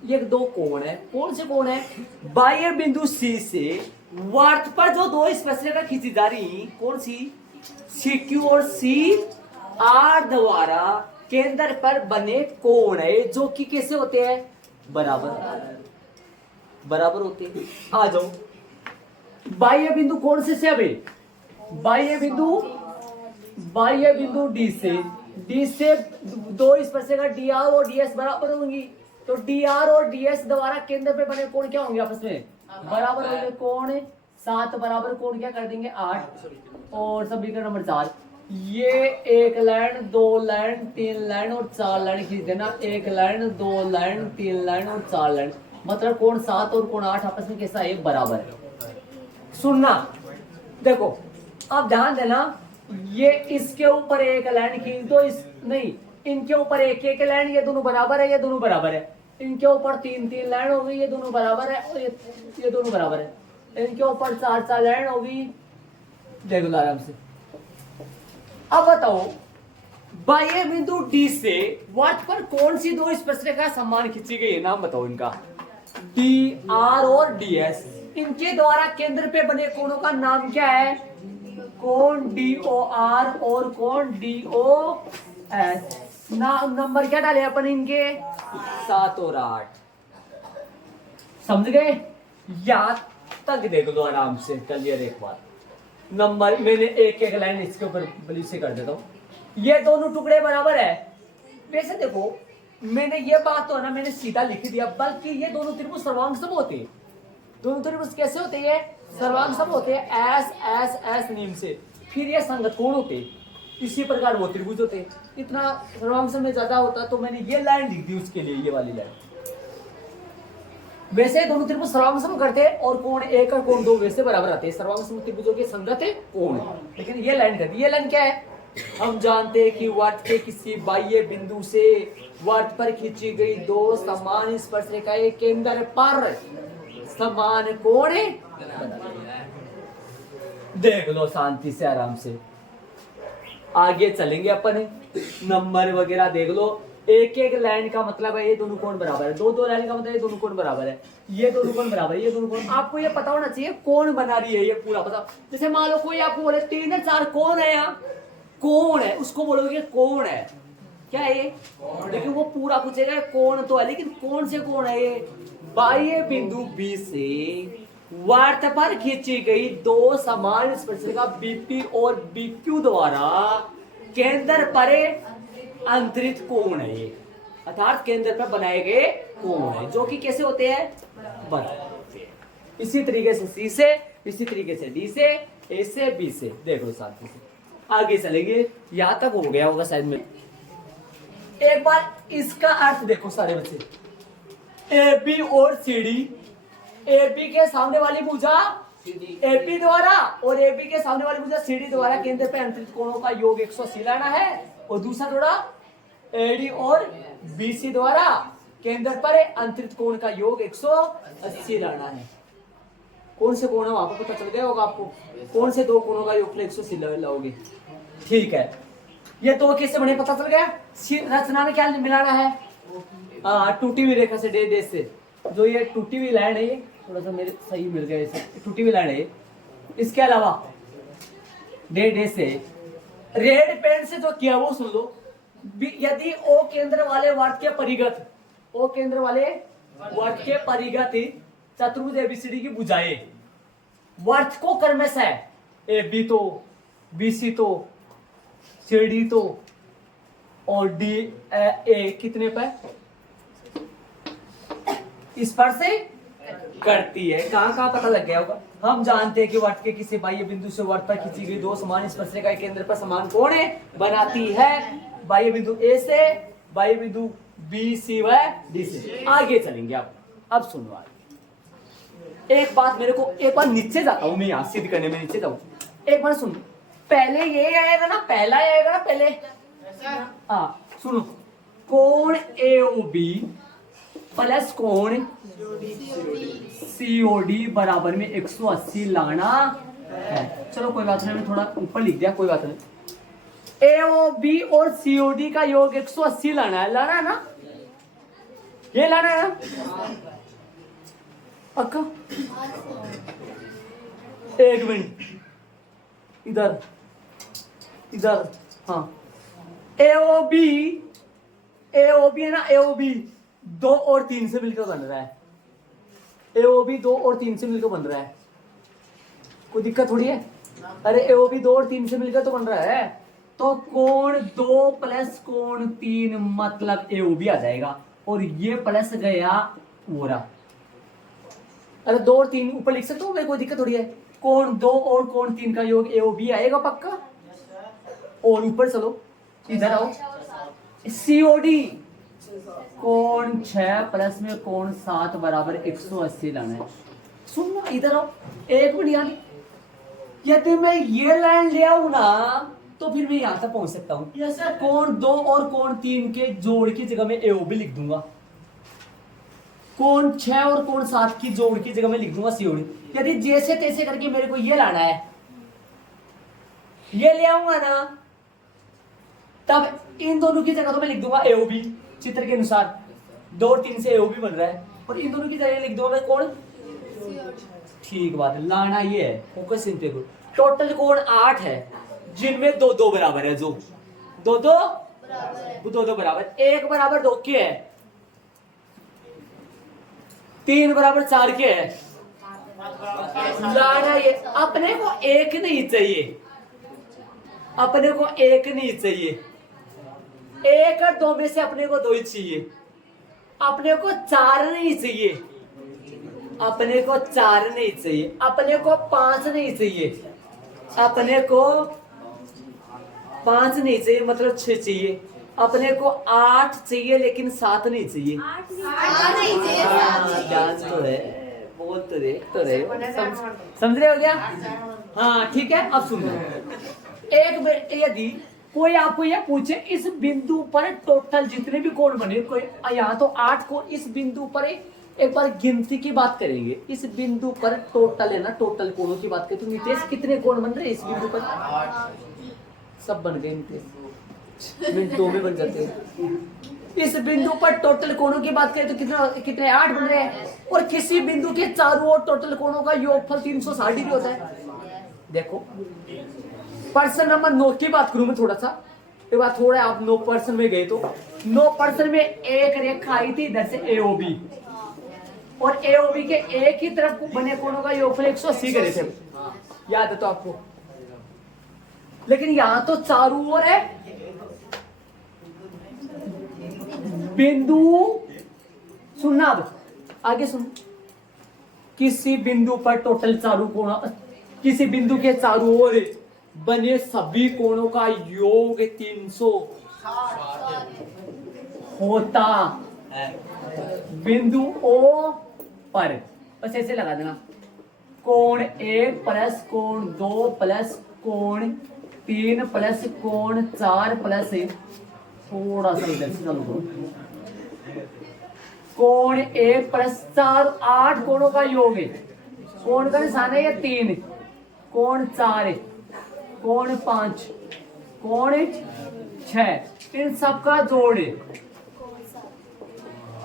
ये दो कोण है। कौन से कोण है? बाह्य बिंदु सी से वर्त पर जो दो स्पर्शरेखा खींची जा रही कौन सी? सी क्यू और सी आर द्वारा केंद्र पर बने कोण है जो कि कैसे होते हैं? बराबर बराबर होते हैं। आ जाओ बाह्य बिंदु कौन से अभी बाह्य बिंदु डी से दो स्पर्शरेखा डी आर और डी एस बराबर होंगी तो डी आर और डी एस द्वारा केंद्र पे बने कोण क्या होंगे? आपस में बराबर होंगे। कोण 7 बराबर कोण क्या कर देंगे? 8 और समीकरण नंबर 4 ये एक लाइन 2 लाइन 3 लाइन और 4 लाइन खींच देना। एक लाइन 2 लाइन 3 लाइन और 4 लाइन मतलब कोण 7 और कोण 8 आपस में कैसा है? बराबर है। सुनना देखो अब ध्यान देना ये इसके ऊपर एक लाइन खींच दो इस नहीं इनके ऊपर एक लाइन ये दोनों बराबर है। ये दोनों बराबर है। इनके ऊपर 3 लाइन होगी ये दोनों बराबर है और ये दोनों बराबर है। इनके ऊपर 4 लाइन होगी। देख लो आराम से। अब बताओ बाह्य बिंदु डी से वर्त पर कौन सी दो स्पर्शरेखा समान खींची गई है? नाम बताओ इनका। डी आर और डी एस इनके द्वारा केंद्र पे बने कोणों का नाम क्या है? कोण डी ओ आर और कोण डी ओ एस। नंबर क्या डाले अपन इनके? 7 और 8। समझ गए? याद तक देख लो आराम से। चलिए एक बार नंबर मैंने एक लाइन इसके ऊपर बली से कर देता हूं। ये दोनों टुकड़े बराबर है। वैसे देखो मैंने ये बात तो है ना मैंने सीधा लिख दिया बल्कि ये दोनों त्रिभुज सर्वांग सम होते हैं। दोनों त्रिभुज कैसे होते हैं? सर्वांग सम होते हैं। एस एस एस नियम से फिर ये संगत कोण होते हैं। इसी प्रकार वो त्रिभुज होते हैं। इतना सर्वांग सम में ज्यादा होता तो मैंने ये लाइन लिख दी उसके लिए ये वाली लाइन। वैसे दोनों त्रिभुज सर्वांग सम करते हैं और कोण 1 और कोण 2 वैसे बराबर आते हैं। सर्वांग सम त्रिभुजों के संगत है कोण। लेकिन ये लाइन कर दी। ये लाइन क्या है? हम जानते हैं कि वर्त के किसी बाह्य बिंदु से वर्त पर खींची गई दो समान स्पर्शरेखाएं केंद्र पर समान कोण देख लो शांति से आराम से। आगे चलेंगे अपन नंबर वगैरह देख लो। एक लाइन का मतलब है ये दोनों कोण बराबर है। दो लाइन का मतलब ये दोनों कोण बराबर है। ये दोनों कोण बराबर है। ये दोनों कोण आपको ये पता होना चाहिए कौन बना रही है ये पूरा पता। जैसे मान लो कोई आपको बोले 3 या 4 कोण है यहाँ कोण है उसको बोलोगे कोण है क्या है ये? लेकिन वो पूरा पूछेगा कोण तो है लेकिन कौन से कोण है ये? बाह्य बिंदु बी से वर्त पर खींची गई दो समान स्पर्शरेखा बीपी और बीक्यू द्वारा केंद्र पर अंतरित कोण है ये। अर्थात केंद्र पर बनाए गए कोण है जो कि कैसे होते हैं? बराबर होते हैं। इसी तरीके से सी से इसी तरीके से डी से ए से बी से देखो साथ से आगे चलेंगे। यहां तक हो गया होगा शायद में। एक बार इसका अर्थ देखो सारे बच्चे। ए बी और सी डी ए बी के सामने वाली भुजा ए बी द्वारा और ए बी के सामने वाली भुजा सी डी द्वारा केंद्र पे अंतरित कोणों का योग 180 लाना है और दूसरा जोड़ा ए डी और बी सी द्वारा केंद्र पर अंतरित कोण का योग 180 लाना है। कौन से कोण है वहां पर पता चल गया होगा आपको। कौन से दो कोणों का योग 180 लाओगे? ठीक है ये दो कैसे बने पता चल गया। रचना में क्या मिलाना है? टूटी हुई रेखा से डे से जो ये टूटी हुई लाइन है ये थोड़ा सा मेरे सही मिल गया इसे टूटी हुई लाइन है। इसके अलावा डे से रेड पेन से जो किया वो सुन लो। यदि ओ केंद्र वाले वर्त के परिगत चतुर्भुज एबीसीडी की भुजाएं वर्त को क्रमश है ए बी तो बी सी तो सी डी तो और डी ए कितने पे स्पर्श करती है। कहां पता लग गया होगा। हम जानते हैं कि वर्त के किसी बाह्य बिंदु से वर्त पर खींची गई दो समान स्पर्शरेखाएं केंद्र पर समान कोण बनाती है। बाह्य बिंदु ए से बाह्य बिंदु बी सी व डी से। आगे चलेंगे अब सुनो एक बात मेरे को एक बार नीचे जाता हूं मैं यहां सिद्ध करने में नीचे जाऊं। एक बार सुन पहले ये आएगा ना पहला आएगा ना पहले हाँ सुनो, कोण AOB प्लस कोण COD बराबर में 180 लाना है। चलो कोई बात नहीं, मैं थोड़ा ऊपर लिख दिया, कोई बात नहीं। AOB और COD का योग 180 लाना है ना, ये लाना है ना पक्का। एक मिनट, इधर इधर, हाँ AOB है ना, AOB 2 और 3 से मिलकर बन रहा है। AOB 2 और 3 से मिलकर बन रहा है, कोई दिक्कत थोड़ी है। अरे AOB 2 और 3 से मिलकर तो बन रहा है, तो कोण 2 प्लस कोण 3 मतलब AOB आ जाएगा, और ये प्लस गया वो रहा। अरे 2 और 3 ऊपर लिख सकते हो, मेरे कोई दिक्कत थोड़ी है। कोण 2 और कोण 3 का योग AOB आएगा पक्का। और ऊपर चलो, इधर आओ, COD कोण 6 प्लस में कोण 7 बराबर 180 लाना है। सुनना, इधर आओ, एक मिनट यानी, यदि मैं ये लाइन ले आऊं ना तो फिर मैं यहां तक पहुंच सकता हूं। जैसे कोण 2 और कोण 3 के जोड़ की जगह में AOB लिख दूंगा, कोण 6 और कोण 7 की जोड़ की जगह में लिख दूंगा COD। यदि जैसे तैसे करके मेरे को ये लाना है, ये ले आऊंगा ना, तब इन दोनों की जगह तो मैं लिख दूंगा AOB चित्र के अनुसार। 2 और 3 से AOB बन रहा है, और इन दोनों की जगह लिख दूंगा मैं कोण। ठीक बात है, लाना ये है, फोकस इन पे करो। टोटल कोण 8 है, जिनमें 2 2 बराबर है, जो 2 2 बराबर, 1 बराबर 2 के है, 3 बराबर 4 के है। लाना ये, अपने को 1 नहीं चाहिए, अपने को 1 नहीं चाहिए, 1 और 2 में से अपने को 2 ही चाहिए। अपने को 4 नहीं चाहिए, अपने को 4 नहीं चाहिए, अपने को 5 नहीं चाहिए, अपने को 5 नहीं चाहिए, मतलब 6 चाहिए। अपने को 8 चाहिए, लेकिन 7 नहीं चाहिए। ध्यान तो है, बोल तो रहे, समझ रहे हो क्या? हाँ ठीक है। अब सुनो, यदि कोई आपको ये पूछे इस बिंदु पर टोटल जितने भी कोण बने, कोई यहाँ तो 8 कोण, इस बिंदु पर एक बार गिनती की बात करेंगे। इस बिंदु पर टोटल है ना, टोटल कोणों की बात करें तो नितेश कितने कोण बन रहे हैं इस बिंदु पर? सब बन गए नितेश, मिनट 2 में बन जाते हैं। इस बिंदु पर टोटल कोणों की बात करें तो कितने 8 बन रहे हैं, और किसी बिंदु के चारों ओर टोटल कोणों का योगफल 360 डिग्री होता है। देखो पर्सन नंबर 9 की बात करूं मैं, थोड़ा सा एक बार, थोड़ा आप 9 पर्सन में गए तो 9 पर्सन में एक रेखा आई थी इधर से AOB, और AOB के एक ही तरफ बने कोणों का योगफल 180 करे थे, याद है तो आपको। लेकिन यहां तो चारों ओर है बिंदु, सुनना अब आगे सुन, किसी बिंदु पर टोटल चारों कोण, किसी बिंदु के चारों ओर बने सभी कोणों का योग 300 होता है। बिंदु O पर बस ऐसे लगा देना, कोण 1 प्लस कोण 2 प्लस कोण 3 प्लस कोण 4 प्लस, थोड़ा सा इधर से चालू करो, कोण 1 प्लस 4, 8 कोणों का योग है। कोण का निशान है ये 3, कोण 4, कोण 5, कोण 6, इन सबका जोड़,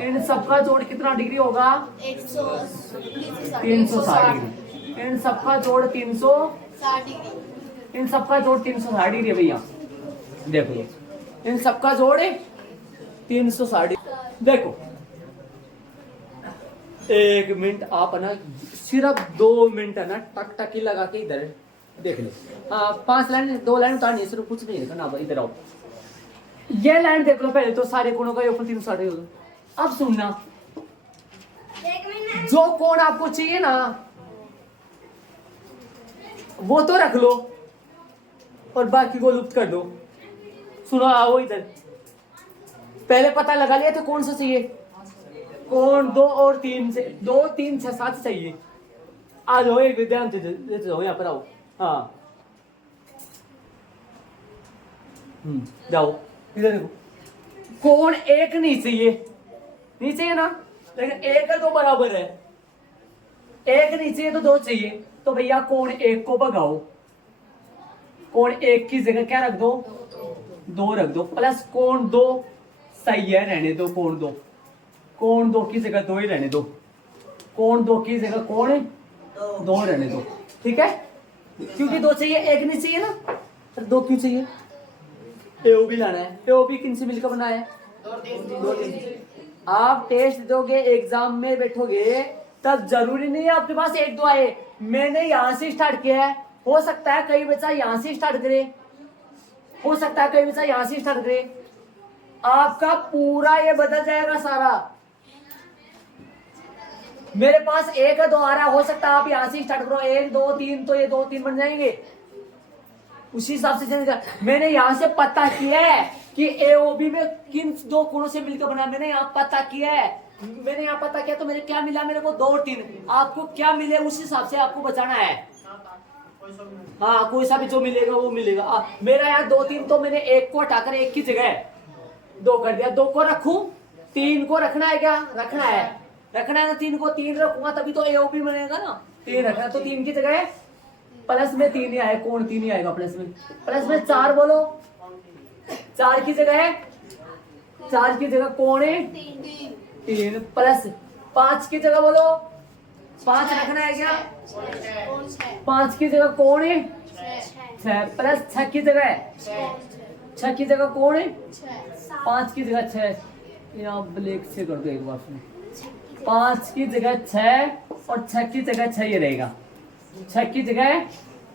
इन सबका जोड़ कितना डिग्री होगा? 360 डिग्री। इन सबका जोड़ 360 डिग्री, इन सबका जोड़ 360 डिग्री है भैया। देखो इन सबका जोड़ 360 डिग्री। देखो 1 मिनट आप है ना, सिर्फ 2 मिनट है ना, टक टकी लगा के इधर देख लो। 5 लाइन 2 लाइन उतारनी है, सिर्फ कुछ नहीं है ना। इधर आओ, ये लाइन देख लो पहले तो, सारे कोणों का योगफल 360 होगा। अब सुनना, जो कोण आपको चाहिए ना वो तो रख लो, और बाकी को लुप्त कर दो। सुनो, आओ इधर, पहले पता लगा लिया था कौन सा चाहिए। कोण 2 और 3 से, 2 3 6 7 चाहिए। आ जाओ, एक ध्यान से जाओ, यहाँ पर आओ। हाँ जाओ, इधर देखो, कोण एक नहीं चाहिए, नहीं चाहिए ना, लेकिन एक है तो बराबर है, एक नहीं चाहिए तो दो चाहिए, तो भैया कोण एक को भगाओ, कोण एक की जगह क्या रख दो, दो रख दो, प्लस कोण दो सही है रहने दो, कोण दो, कोण दो की जगह दो ही रहने दो, कोण दो की जगह कोण दो रहने दो, ठीक है, क्योंकि दो चाहिए एक नहीं चाहिए ना, तो दो क्यों चाहिए, एओ भी लाना है, एओ भी किन से मिलकर बना है, दो तीन। आप टेस्ट दोगे एग्जाम में बैठोगे तब जरूरी नहीं है आपके पास एक दो आए, मैंने यहां से स्टार्ट किया है, हो सकता है कई बच्चा यहां से स्टार्ट करे, हो सकता है कई बच्चा यहां से स्टार्ट करे, आपका पूरा ये बदल जाएगा सारा, मेरे पास एक दो आ रहा, हो सकता है आप यहां से स्टार्ट करो एक दो तीन, तो ये दो तीन बन जाएंगे, उसी हिसाब से चलेगा। मैंने यहां से पता किया है कि एओबी में किन दो कोणों से मिलकर बना, मैंने यहाँ पता किया है, मैंने यहाँ पता किया तो मेरे क्या मिला, मेरे को दो और तीन, आपको क्या मिले उस हिसाब से आपको बचाना है, हाँ कोई सा भी जो मिलेगा वो मिलेगा। मेरा यहाँ दो तीन, तो मैंने एक को हटाकर एक की जगह दो कर दिया, दो को रखूं, तीन को रखना है, क्या रखना है, रखना है ना, तीन को तीन रखूंगा तभी तो एओबी बनेगा ना, तीन रखना तो तीन की जगह प्लस में तीन ही आएगा, कोण तीन ही आएगा, प्लस में चार, बोलो चार की जगह है, चार की जगह कोण है तीन, प्लस पांच की जगह बोलो पांच रखना है क्या, पांच की जगह कोण है छह, प्लस छह की जगह है, छह की जगह कोण है पांच की जगह छह, यहाँ ब्लैक से कर दो एक बार में, पांच की जगह छह और छह की जगह छह ये रहेगा, छह की जगह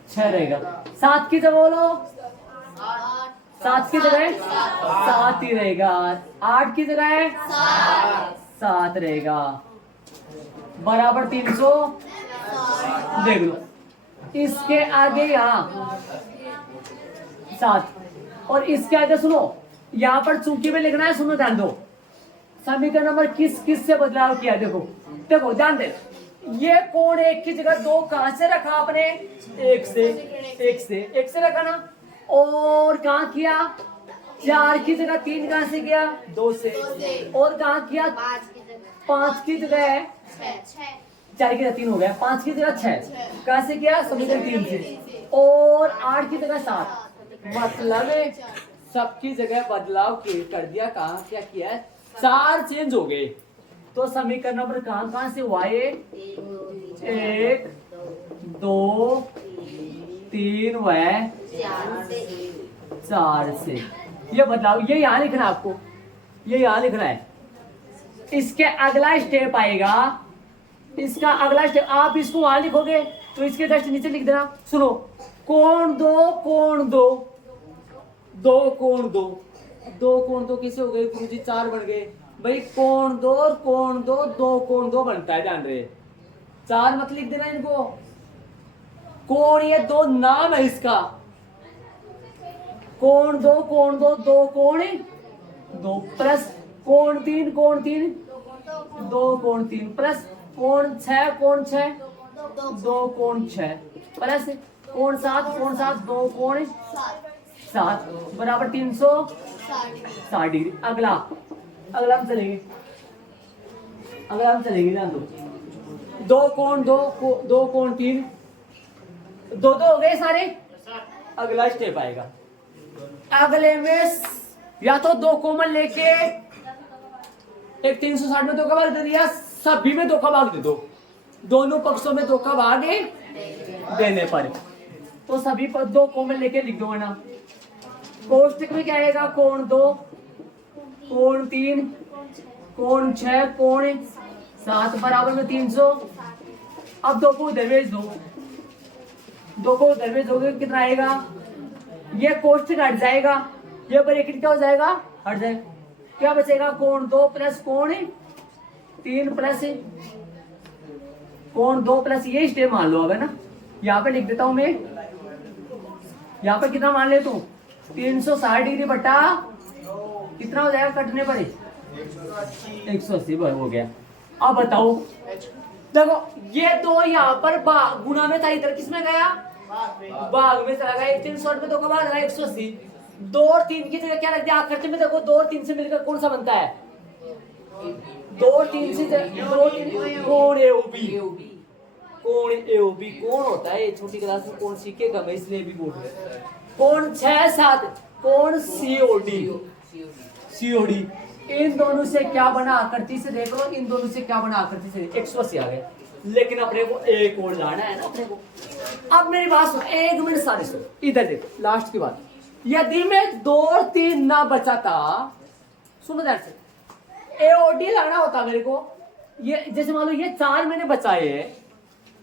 छह रहेगा, सात की जगह बोलो सात की जगह सात ही रहेगा, आठ की जगह सात रहेगा, बराबर 300, देख लो इसके आगे यहाँ सात, और इसके आगे सुनो, यहाँ पर चूंकि में लिखना है, सुनो ध्यान दो, समीकरण नंबर किस किस से बदलाव किया, देखो देखो ध्यान दे, ये कोण एक की जगह दो कहां से रखा आपने, एक से रखा ना, और कहां किया, चार की जगह तीन कहां से किया, दो से, और कहां किया, पांच की जगह चार की जगह तीन हो गया, पांच की जगह छह, कहां से किया, समीकरण तीन से, और आठ की जगह सात, मतलब सबकी जगह बदलाव कर दिया, कहां क्या किया है, चार चेंज हो गए, तो समीकरण नंबर कहां कहां से हुआ, एक दो तीन व चार से, ये बदलाव, ये यहाँ लिखना है आपको, ये यहाँ लिखना है, इसके अगला स्टेप आएगा, इसका अगला स्टेप आप इसको वहां लिखोगे तो इसके जस्ट नीचे लिख देना, सुनो कोण दो कोण दो, दो कोण दो, दो कोण दो कैसे हो गए गुरुजी, चार बन गए भाई, कोण दो और कोण दो, दो कोण दो बनता है, जान रहे, चार मत लिख देना इनको, कोण ये दो नाम है इसका, कोण दो दो कोण दो, प्लस कोण तीन दो कोण तीन, प्लस कोण छह दो कोण छह, प्लस कोण सात दो कोण सात, बराबर 360 डिग्री। अगला हम चलेंगे, ना दो कोण तीन, दो हो गए सारे, अगला स्टेप आएगा, अगले में या तो दो कॉमन लेके एक 360 में दो का भाग दे दिया, सभी में दो का भाग दे दो, दोनों पक्षों में दो का भाग देने पर, तो सभी पर दो कॉमन लेके लिख दो ना, कोष्टक में क्या आएगा, कोण दो कोण तीन कोण छह कोण सात, बराबर में 300, अब दो को उधर भेज दोगे कितना आएगा, ये कोष्टक हट जाएगा, ये ब्रैकेट क्या हो जाएगा, हट जाएगा, क्या बचेगा, कोण दो प्लस कोण तीन प्लस कोण दो प्लस ये स्टेप मान लो, अब है ना, यहाँ पे लिख देता हूं मैं, यहाँ पे कितना मान ले तू, 360 डिग्री बटा कितना हो जाएगा कटने पर, 180 हो गया। अब बताओ, देखो ये दो यहाँ पर गुना में था, इधर किसमें गया, भाग में चला गया, 360 में दो का भाग 180, दो और तीन की जगह क्या रख दिया आकृति में, देखो 2 और 3 से मिलकर कौन सा बनता है, 2 और 3 से 2 और 3 कोण एओबी, कोण एओबी कोण होता है, छोटी क्लास में कोण सीखेगा मैं इसलिए भी बोल रहा हूं। कोण 6 7 कोण सीओडी, सीओडी इन दोनों से क्या बना आकृति से देख लो, इन दोनों से क्या बना आकृति से 180 आ गए, लेकिन अपने को एक और लाना है ना अपने को। अब मेरी बात सुनो, 1 मिनट सारे सुनो, इधर देखो लास्ट की बात, यदि मैं 2 और 3 ना बचाता, सुनो ध्यान से, एओडी लगना होता मेरे को, ये जैसे मान लो ये 4 मैंने बचाए हैं,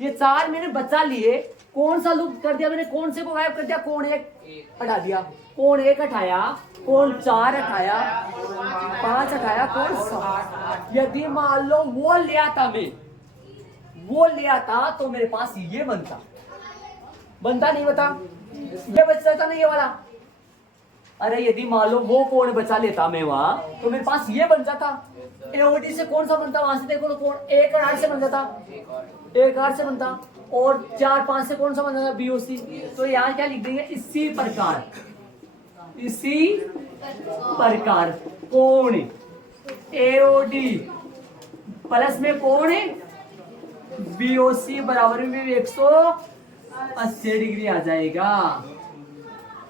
ये 4 मैंने बचा लिए, कौन सा लूप कर दिया मैंने, कौन से को गायब कर दिया, कोण 1 हटा दिया, कोण 1 हटाया, कोण 4 हटाया, 5 हटाया, कोण 7। यदि मान लो वो ले आता मैं, वो ले आता तो मेरे पास ये बनता, बनता नहीं बता, ये बचता था ना ये वाला, अरे यदि मान लो वो कोण बचा लेता मैं वहां, तो मेरे पास ये बन जाता, एओडी से कौन सा बनता, वहां से देखो कोण 1 और 8 से बन जाता, 1 8 से बनता, और 4 5 से कौन सा बन जाता, बीओसी। तो यहाँ क्या लिख देंगे, इसी प्रकार, इसी प्रकार कोण एओडी प्लस में कोण बीओसी बराबर में 180 डिग्री आ जाएगा।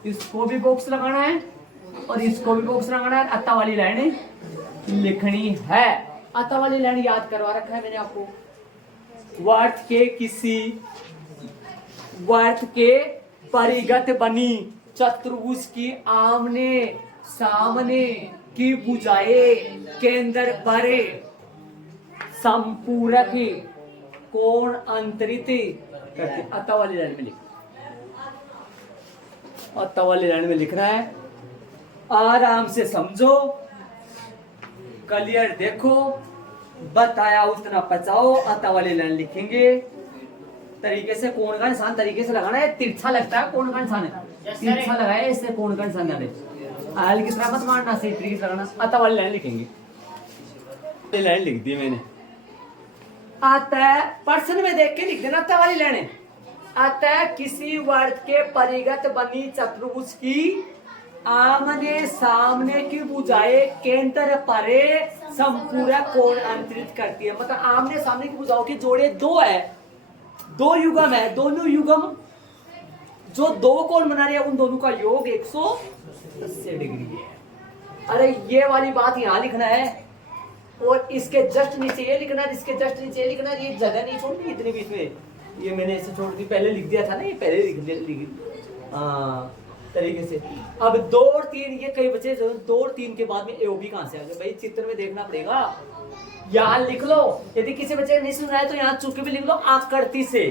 इसको भी बॉक्स लगाना है और इसको भी बॉक्स लगाना है, अत्ता वाली लाइन लिखनी है। अत्ता वाली लाइन याद करवा रखा है मैंने आपको, वर्त के किसी वर्त के परिगत बनी चतुर्भुज की आमने सामने की भुजाएं केंद्र पर संपूरक कोण अंतरित करती, अत्ता वाली लाइन में लिख, अत्ता वाली लाइन में लिखना है, आराम से समझो, क्लियर देखो, बताया उतना बचाओ, अत्ता वाली लाइन लिखेंगे तरीके से, कोण का निशान तरीके से लगाना है, तिरछा लगता है कोण का निशान है, तिरछा लगाए इससे कोण का निशान जाने, आयल की तरह मत मारना, सही तरीके से लगाना। अत्ता वाली लाइन लिखेंगे, लाइन लिख दी मैंने, अतः प्रश्न में देख के लिख देना अत्ता वाली लाइन, अतः किसी वर्त के परिगत बनी चतुर्भुज की आमने सामने की भुजाएं केंद्र पर संपूरक कोण अंतरित करती है, मतलब आमने सामने की भुजाओं की जोड़े 2 है, 2 युग्म है, दोनों युग्म जो 2 कोण बना रहे हैं उन दोनों का योग 180 डिग्री है। अरे ये वाली बात यहाँ लिखना है और इसके जस्ट नीचे ये लिखना है, इसके जस्ट नीचे ये लिखना है, ये जगह नहीं छोड़नी इतने बीच में, ये मैंने ऐसे छोड़ दी, पहले लिख दिया था ना, ये पहले लिख हाँ तरीके से। अब 2 और 3 ये कई बचे, 2 और 3 के बाद में एओबी कहां से आ गया भाई, चित्र में देखना पड़ेगा, यहाँ लिख लो, यदि किसी बच्चे नहीं सुन रहा है तो यहाँ चूंकि भी लिख लो आकृति से,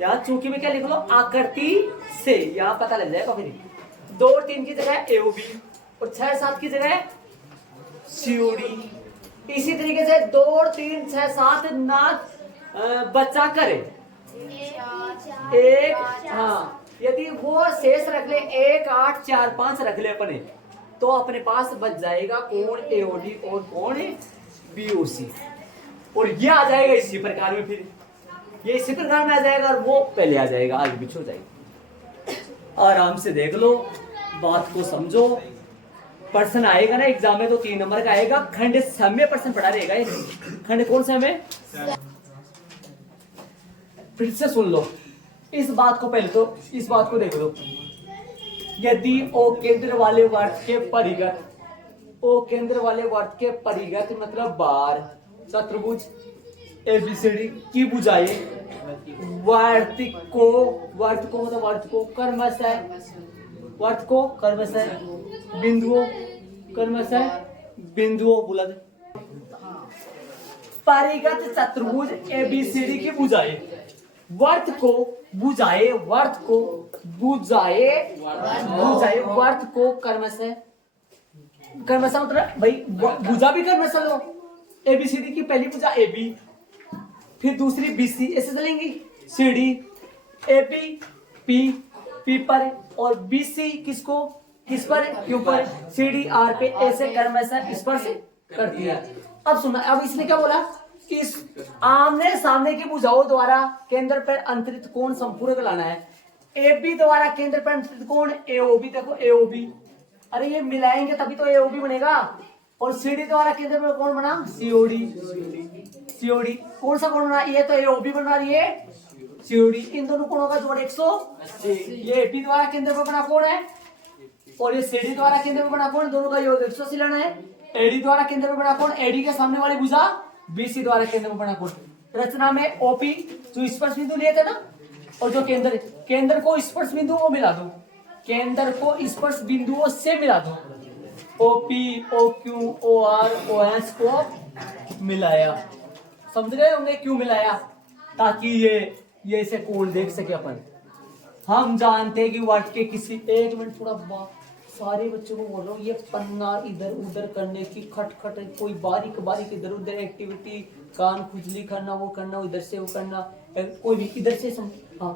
यहाँ चूंकि में क्या लिख लो आकृति से, यहाँ पता लग जाएगा फिर। 2 और 3 की जगह एओबी और 6 7 की जगह सीओडी, इसी तरीके से 2 और 3 6 7 ना बचा करे एक, हाँ यदि वो शेष रख ले 1 8 4 5 रख ले अपने, तो अपने पास बच जाएगा कोण एओडी और कोण बीओसी, और ये आ जाएगा इसी प्रकार में, फिर ये इसी प्रकार में आ जाएगा और वो पहले आ जाएगा, आगे पीछे हो जाएगा। आराम से देख लो, बात को समझो, प्रश्न आएगा ना एग्जाम में तो 3 नंबर का आएगा, खंड समय प्रश्न पढ़ा रहेगा, खंड कौन सा हमें, फिर से सुन लो इस बात को, पहले तो इस बात को देख लो, यदि ओ केंद्र वाले वर्त के परिगत, ओ केंद्र वाले वर्त के परिगत मतलब बार चतुर्भुज एबीसीडी की भुजाएं वर्त को मतलब वर्त को क्रमशः, वर्त को क्रमशः बिंदुओं, क्रमशः बिंदुओं बोला दे, परिगत चतुर्भुज एबीसीडी की भुजाएं वर्त को बुझाए, वर्त को बुझाए, बुझाए वर्त को क्रमशः, क्रमशः मतलब भाई भुजा भी क्रमशः लो, एबीसीडी की पहली भुजा एबी, फिर दूसरी बीसी, ऐसे चलेंगी, सीडी एबी पी, पी पर, और बीसी किसको, किस पर, क्यू पर, सीडी आर पे, ऐसे क्रमशः इस पर से करती है। अब सुना, अब इसने क्या बोला, इस आमने सामने की भुजाओं द्वारा केंद्र पर अंतरित कोण संपूरक लाना है, AB द्वारा केंद्र पर अंतरित कोण AOB, देखो AOB, अरे ये मिलाएंगे तभी तो AOB बनेगा। और CD द्वारा केंद्र पर कोण बना COD, COD कौन सा कोण बना, ये तो AOB बन रहा है, ये COD, इन दोनों कोणों का जोड़ 180। ये AB द्वारा केंद्र पर बना कोण है और ये CD द्वारा केंद्र पर बना कोण, दोनों का योग 180 लेना है। AD द्वारा केंद्र पर बना कोण, AD के सामने वाली भुजा BC द्वारा केंद्र पर बना कोण। रचना में OP जो स्पर्श बिंदु लिए थे ना, और जो केंद्र को स्पर्श बिंदु वो मिला दो, केंद्र को स्पर्श बिंदुओं से मिला दो। OP, OQ, OR, OS को मिलाया, समझ गए होंगे क्यों मिलाया, ताकि ये इसे कोण देख सके अपन। हम जानते हैं कि वर्ग के किसी, एक मिनट थोड़ा सारे बच्चों को बोल रहा हूँ, ये पन्ना इधर उधर करने की खटखट, कोई बारीक बारीक इधर उधर एक्टिविटी, कान खुजली करना, वो करना, इधर से वो करना, कोई भी इधर से हाँ।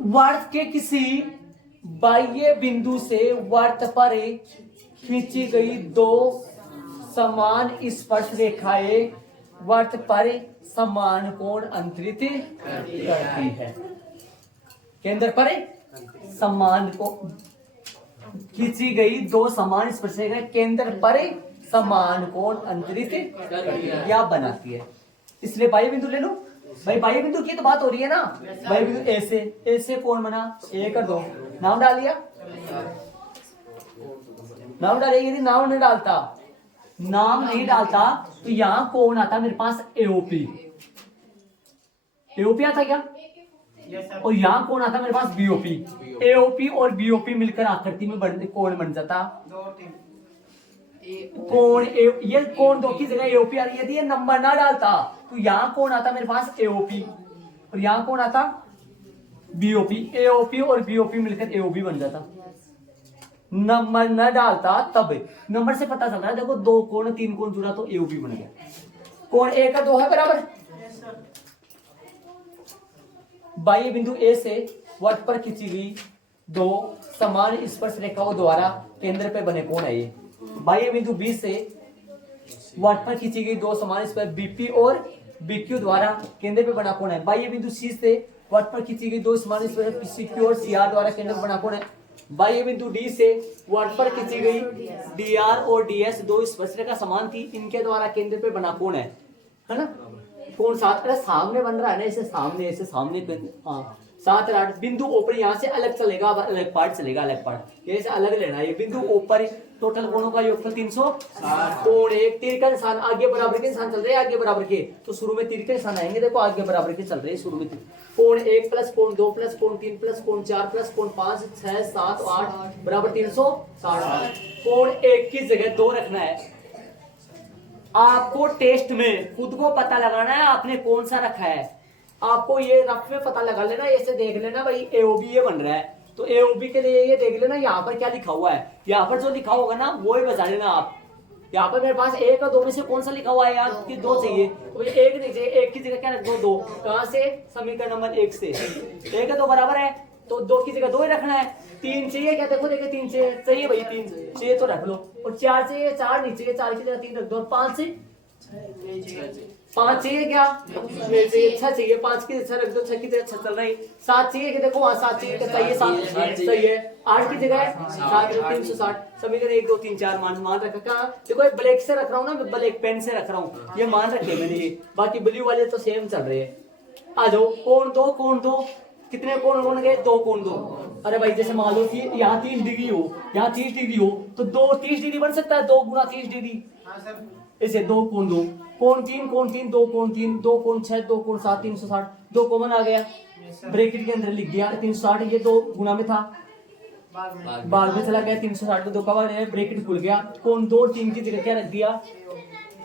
वर्ग के किसी बाह्य बिंदु से वर्त पर खींची गई दो समान स्पर्श रेखाएं वर्त पर समान कोण अंतरित करती है। केंद्र पर समान को खींची गई दो समान स्पर्श रेखाएं केंद्र पर समान कोण अंतरित या बनाती है। इसलिए बाह्य बिंदु ले लो भाई, बाह्य बिंदु की तो बात हो रही है ना। बाह्य बिंदु ऐसे कोण बना 1 और 2, नाम डाल दिया, नाम डालिए। यदि नाम नहीं डालता, नाम नहीं डालता तो यहां कौन आता मेरे पास AOP, AOP आता क्या, और यहां कौन आता मेरे पास BOP, AOP और BOP मिलकर आकृति में कोण बन जाता कोण। ये कोण दो की जगह AOP आ रही है। यदि ये नंबर ना डालता तो यहां कौन आता मेरे पास AOP और यहां कौन आता BOP, AOP और BOP मिलकर AOB बन जाता। नंबर न डालता तब, नंबर से पता चलता है, देखो 2 कोण 3 कोण जुड़ा तो AOB बन गया। कोण 1 और 2 है बराबर। बाह्य बिंदु A से वर्त पर खींची गई दो समान स्पर्श रेखाओं द्वारा केंद्र पे बने कोण है ये। बाह्य बिंदु B से वर्त पर खींची गई दो समान स्पर्श BP और BQ द्वारा केंद्र पे बना कोण है। बाह्य बिंदु C से वर्त पर खींची गई दो समान स्पर्श CQ और CR द्वारा केंद्र पे बना कोण है। बाह्य बिंदु D से वर्त पर खींची गई DR और DS दो स्पर्श रेखा समान थी, इनके द्वारा केंद्र पे बना कोण है ना। कोण 7 सामने बन रहा है ना, इसे सामने हाँ 7 और 8 बिंदु ऊपर यहाँ से अलग चलेगा, अलग पार्ट चलेगा, अलग पार्ट ये से अलग लेना है। ये बिंदु ऊपर टोटल कोणों का योगफल 360। कोण 1 तीर का निशान आगे बराबर के निशान चल रहे हैं, आगे बराबर के, तो शुरू में तीर के निशान आएंगे, देखो आगे बराबर के चल रहे हैं शुरू में। कोण 1 प्लस कोण 2 प्लस कोण 3 प्लस कोण 4 प्लस कोण 5 6 7 8 बराबर 360। कोण 1 की जगह 2 रखना है। आपको टेस्ट में खुद को पता लगाना है आपने कौन सा रखा है। आपको ये रफ में पता लगा लेना, ऐसे देख लेना भाई AOB ये बन रहा है, तो AOB के लिए ये देख लेना यहाँ पर क्या लिखा हुआ है। यहाँ पर जो लिखा होगा ना वो ही बता देना आप। यहाँ पर मेरे पास 1 और 2 में से कौन सा लिखा हुआ है यार, कि 2 चाहिए, तो 1 नहीं चाहिए, 1 की जगह क्या रख दो 2। कहाँ से, समीकरण नंबर 1 से। 1 और 2 बराबर है तो 2 की जगह 2 ही रखना है। 3 चाहिए क्या, देखो देखिए 3 चाहिए भाई, 3 चाहिए तो रख लो। और 4 चाहिए, 4 नहीं चाहिए, 4 की जगह 3 रख दो। और 5 से 5 चाहिए क्या, 6 चाहिए, 5 की 6 रख दो, 6 की जगह 6 चल रही। 7 चाहिए कि देखो 7 चाहिए, 7 सही है। 8 की जगह 7 360। समीकरण 1 2 3 4 मान रखा क्या, देखो ब्लैक से रख रहा हूँ ना, ब्लैक पेन से रख रहा हूँ, ये मान रखे मैंने ये, बाकी ब्लू वाले तो सेम चल रहे हैं। आ जाओ कोण 2 कितने कोण बन गए, 2 कोण 2। अरे भाई जैसे मान लो कि यहाँ 30 डिग्री हो, यहाँ 30 डिग्री हो, तो 2 30 डिग्री बन सकता है, 2 गुना 30 डिग्री। ऐसे 2 कोण 2, कोण 3 2 कोण 3, 2 कोण 6 2 कोण 7 360। 2 कॉमन आ गया, ब्रैकेट के अंदर लिख दिया 360, ये 2 गुना में था, बाद में चला गया 360 में 2 का बार ब्रैकेट खुल गया। कोण 2 और 3 की जगह क्या रख दिया,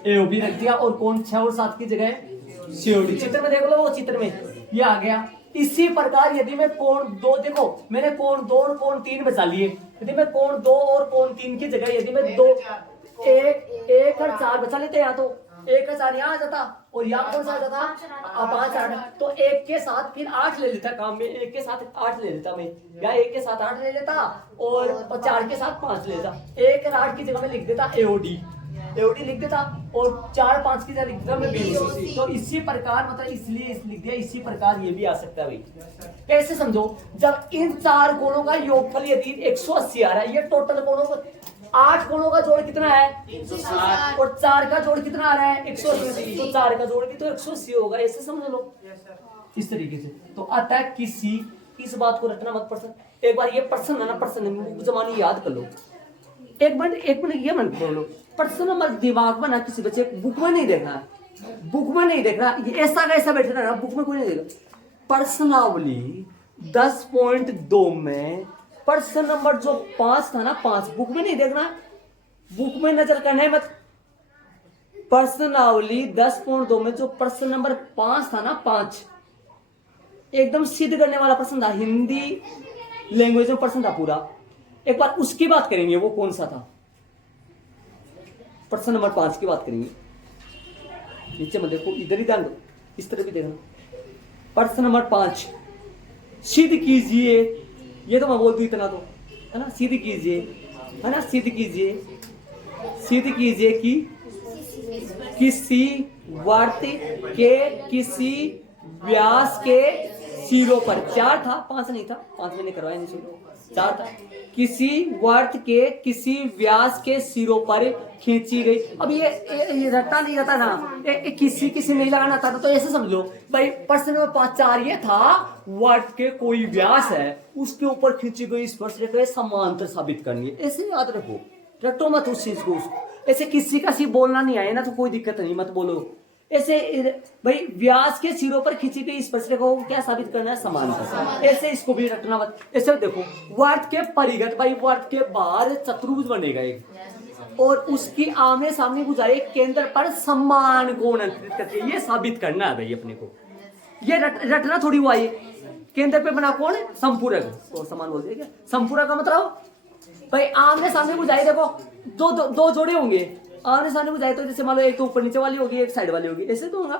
AOB रख दिया, और कोण 6 और 7 की जगह COD। चित्र में देख लो, वो चित्र में ये आ गया। इसी प्रकार यदि मैं कोण 2, देखो मैंने कोण 2 और कोण 3 बचा लिए, यदि मैं कोण 2 और कोण 3 की जगह यदि मैं 2 1 और 4 बचा लेते, यहाँ तो 1 और 4 यहाँ आ जाता, और यहाँ कौन सा आ जाता 5 8, तो 1 के साथ फिर 8 ले लेता काम में, 1 के साथ 8 ले लेता मैं, या 1 के साथ 8 ले लेता, और 4 के साथ 5 ले लेता। 1 और 8 की जगह में लिख देता AOD, एओडी लिख देता और 4 5 की जगह लिख देता मैं BC। तो इसी प्रकार मतलब इसलिए इस लिख दिया, इसी प्रकार ये भी आ सकता है भाई। कैसे समझो, जब इन 4 कोणों का योगफल यदि 180 आ रहा है, ये टोटल कोणों का 8 कोणों का जोड़ कितना है 360 और 4 का जोड़ कितना आ रहा है 180, तो 4 का जोड़ भी तो 180 होगा, ऐसे समझ लो इस तरीके से। तो आता है किसी, इस बात को रटना मत पर्सन, एक बार ये पर्सन है ना, पर्सन जमानी याद कर लो, एक मिनट ये मन बोलो, पर्सन नंबर दिमाग में ना किसी बच्चे बुक में नहीं देखना, बुक में नहीं देखना, ये ऐसा कैसा बैठे ना बुक में कोई नहीं देखा। पर्सनावली 10.2 में पर्सन नंबर जो 5 था ना, 5 बुक में नहीं देखना, बुक में नजर करना है मत। पर्सनावली 10.2 में जो पर्सन नंबर 5 था ना, 5 एकदम सिद्ध करने वाला पर्सन था, हिंदी लैंग्वेज में पर्सन था पूरा। एक बार उसकी बात करेंगे, वो कौन सा था, पर्सन नंबर 5 की बात करेंगे। नीचे मत देखो, इधर ही ध्यान दो, इस तरह भी देखना। पर्सन नंबर 5 सिद्ध कीजिए, ये तो मैं बोल दूं इतना तो है ना, सिद्ध कीजिए है ना, सिद्ध कीजिए, सिद्ध कीजिए कि किसी वर्त के किसी व्यास के सिरों पर, 4 था 5 नहीं था, 5 मैंने करवाया नहीं, 4 था, किसी वर्त के किसी व्यास के सिरों पर खींची गई। अब ये रट्टा नहीं रहता ना, किसी किसी नहीं लगाना था, तो ऐसे समझ लो भाई पर्सन नंबर 5 4 ये था, वर्त के कोई व्यास है उसके ऊपर खींची गई स्पर्श रेखा समांतर साबित करनी है, ऐसे याद रखो, रटो मत उस चीज को। ऐसे किसी का सी बोलना नहीं आए ना तो कोई दिक्कत नहीं, मत बोलो ऐसे भाई, व्यास के सिरों पर खींची गई स्पर्श रेखा को क्या साबित करना है, समांतर, ऐसे इसको भी रटना मत। ऐसे देखो, वर्त के परिगत भाई, वर्त के बाहर चतुर्भुज बनेगा एक, और उसकी आमने सामने भुजाएं केंद्र पर समान कोण अंतरित करती है, ये साबित करना है भाई अपने को। ये रटना थोड़ी हुआ, ये केंद्र पे बना कोण संपूरक, और समान बोल दिया, संपूरक का मतलब भाई आमने सामने भुजाएं, देखो दो जोड़े होंगे आमने सामने भुजाएं, तो जैसे मान लो एक तो ऊपर नीचे वाली होगी, एक साइड वाली होगी, ऐसे तो होगा।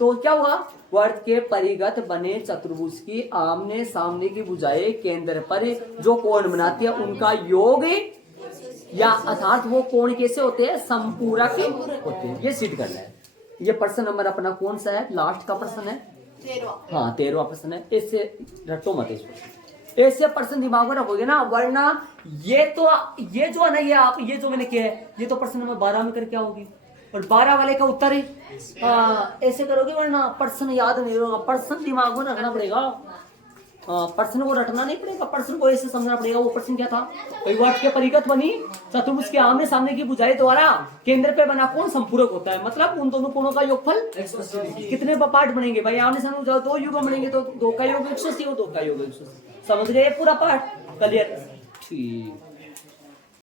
तो क्या हुआ, वर्त के परिगत बने चतुर्भुज की आमने सामने की भुजाएं केंद्र पर जो कोण बनाती है उनका योग, या अर्थात वो कोण कैसे होते हैं, संपूरक होते हैं, ये सिद्ध करना है। ये प्रश्न नंबर अपना कौन सा है, लास्ट का प्रश्न है, 13वां। हाँ 13वां प्रश्न है, इससे रटो मत इसको, ऐसे प्रश्न दिमाग में रखोगे ना, वरना ये जो है ना, ये जो मैंने किया है, ये तो प्रश्न नंबर 12 में करके आओगी, और 12 वाले का उत्तर है ऐसे करोगे, वरना प्रश्न याद नहीं होगा, प्रश्न दिमाग में रखना पड़ेगा, प्रश्न को रटना नहीं पड़ेगा, प्रश्न को ऐसे समझना पड़ेगा। वो प्रश्न क्या था, वर्त के परिगत बनी चतुर्भुज के आमने सामने की भुजाएं द्वारा केंद्र पे बना कोण संपूरक होता है, मतलब उन दोनों कोणों का योगफल कितने पार्ट बनेंगे भाई, आमने सामने 2 युग बनेंगे, तो 2 का योग 180 और 2 का योग 180, समझ गए पूरा पार्ट, क्लियर, ठीक।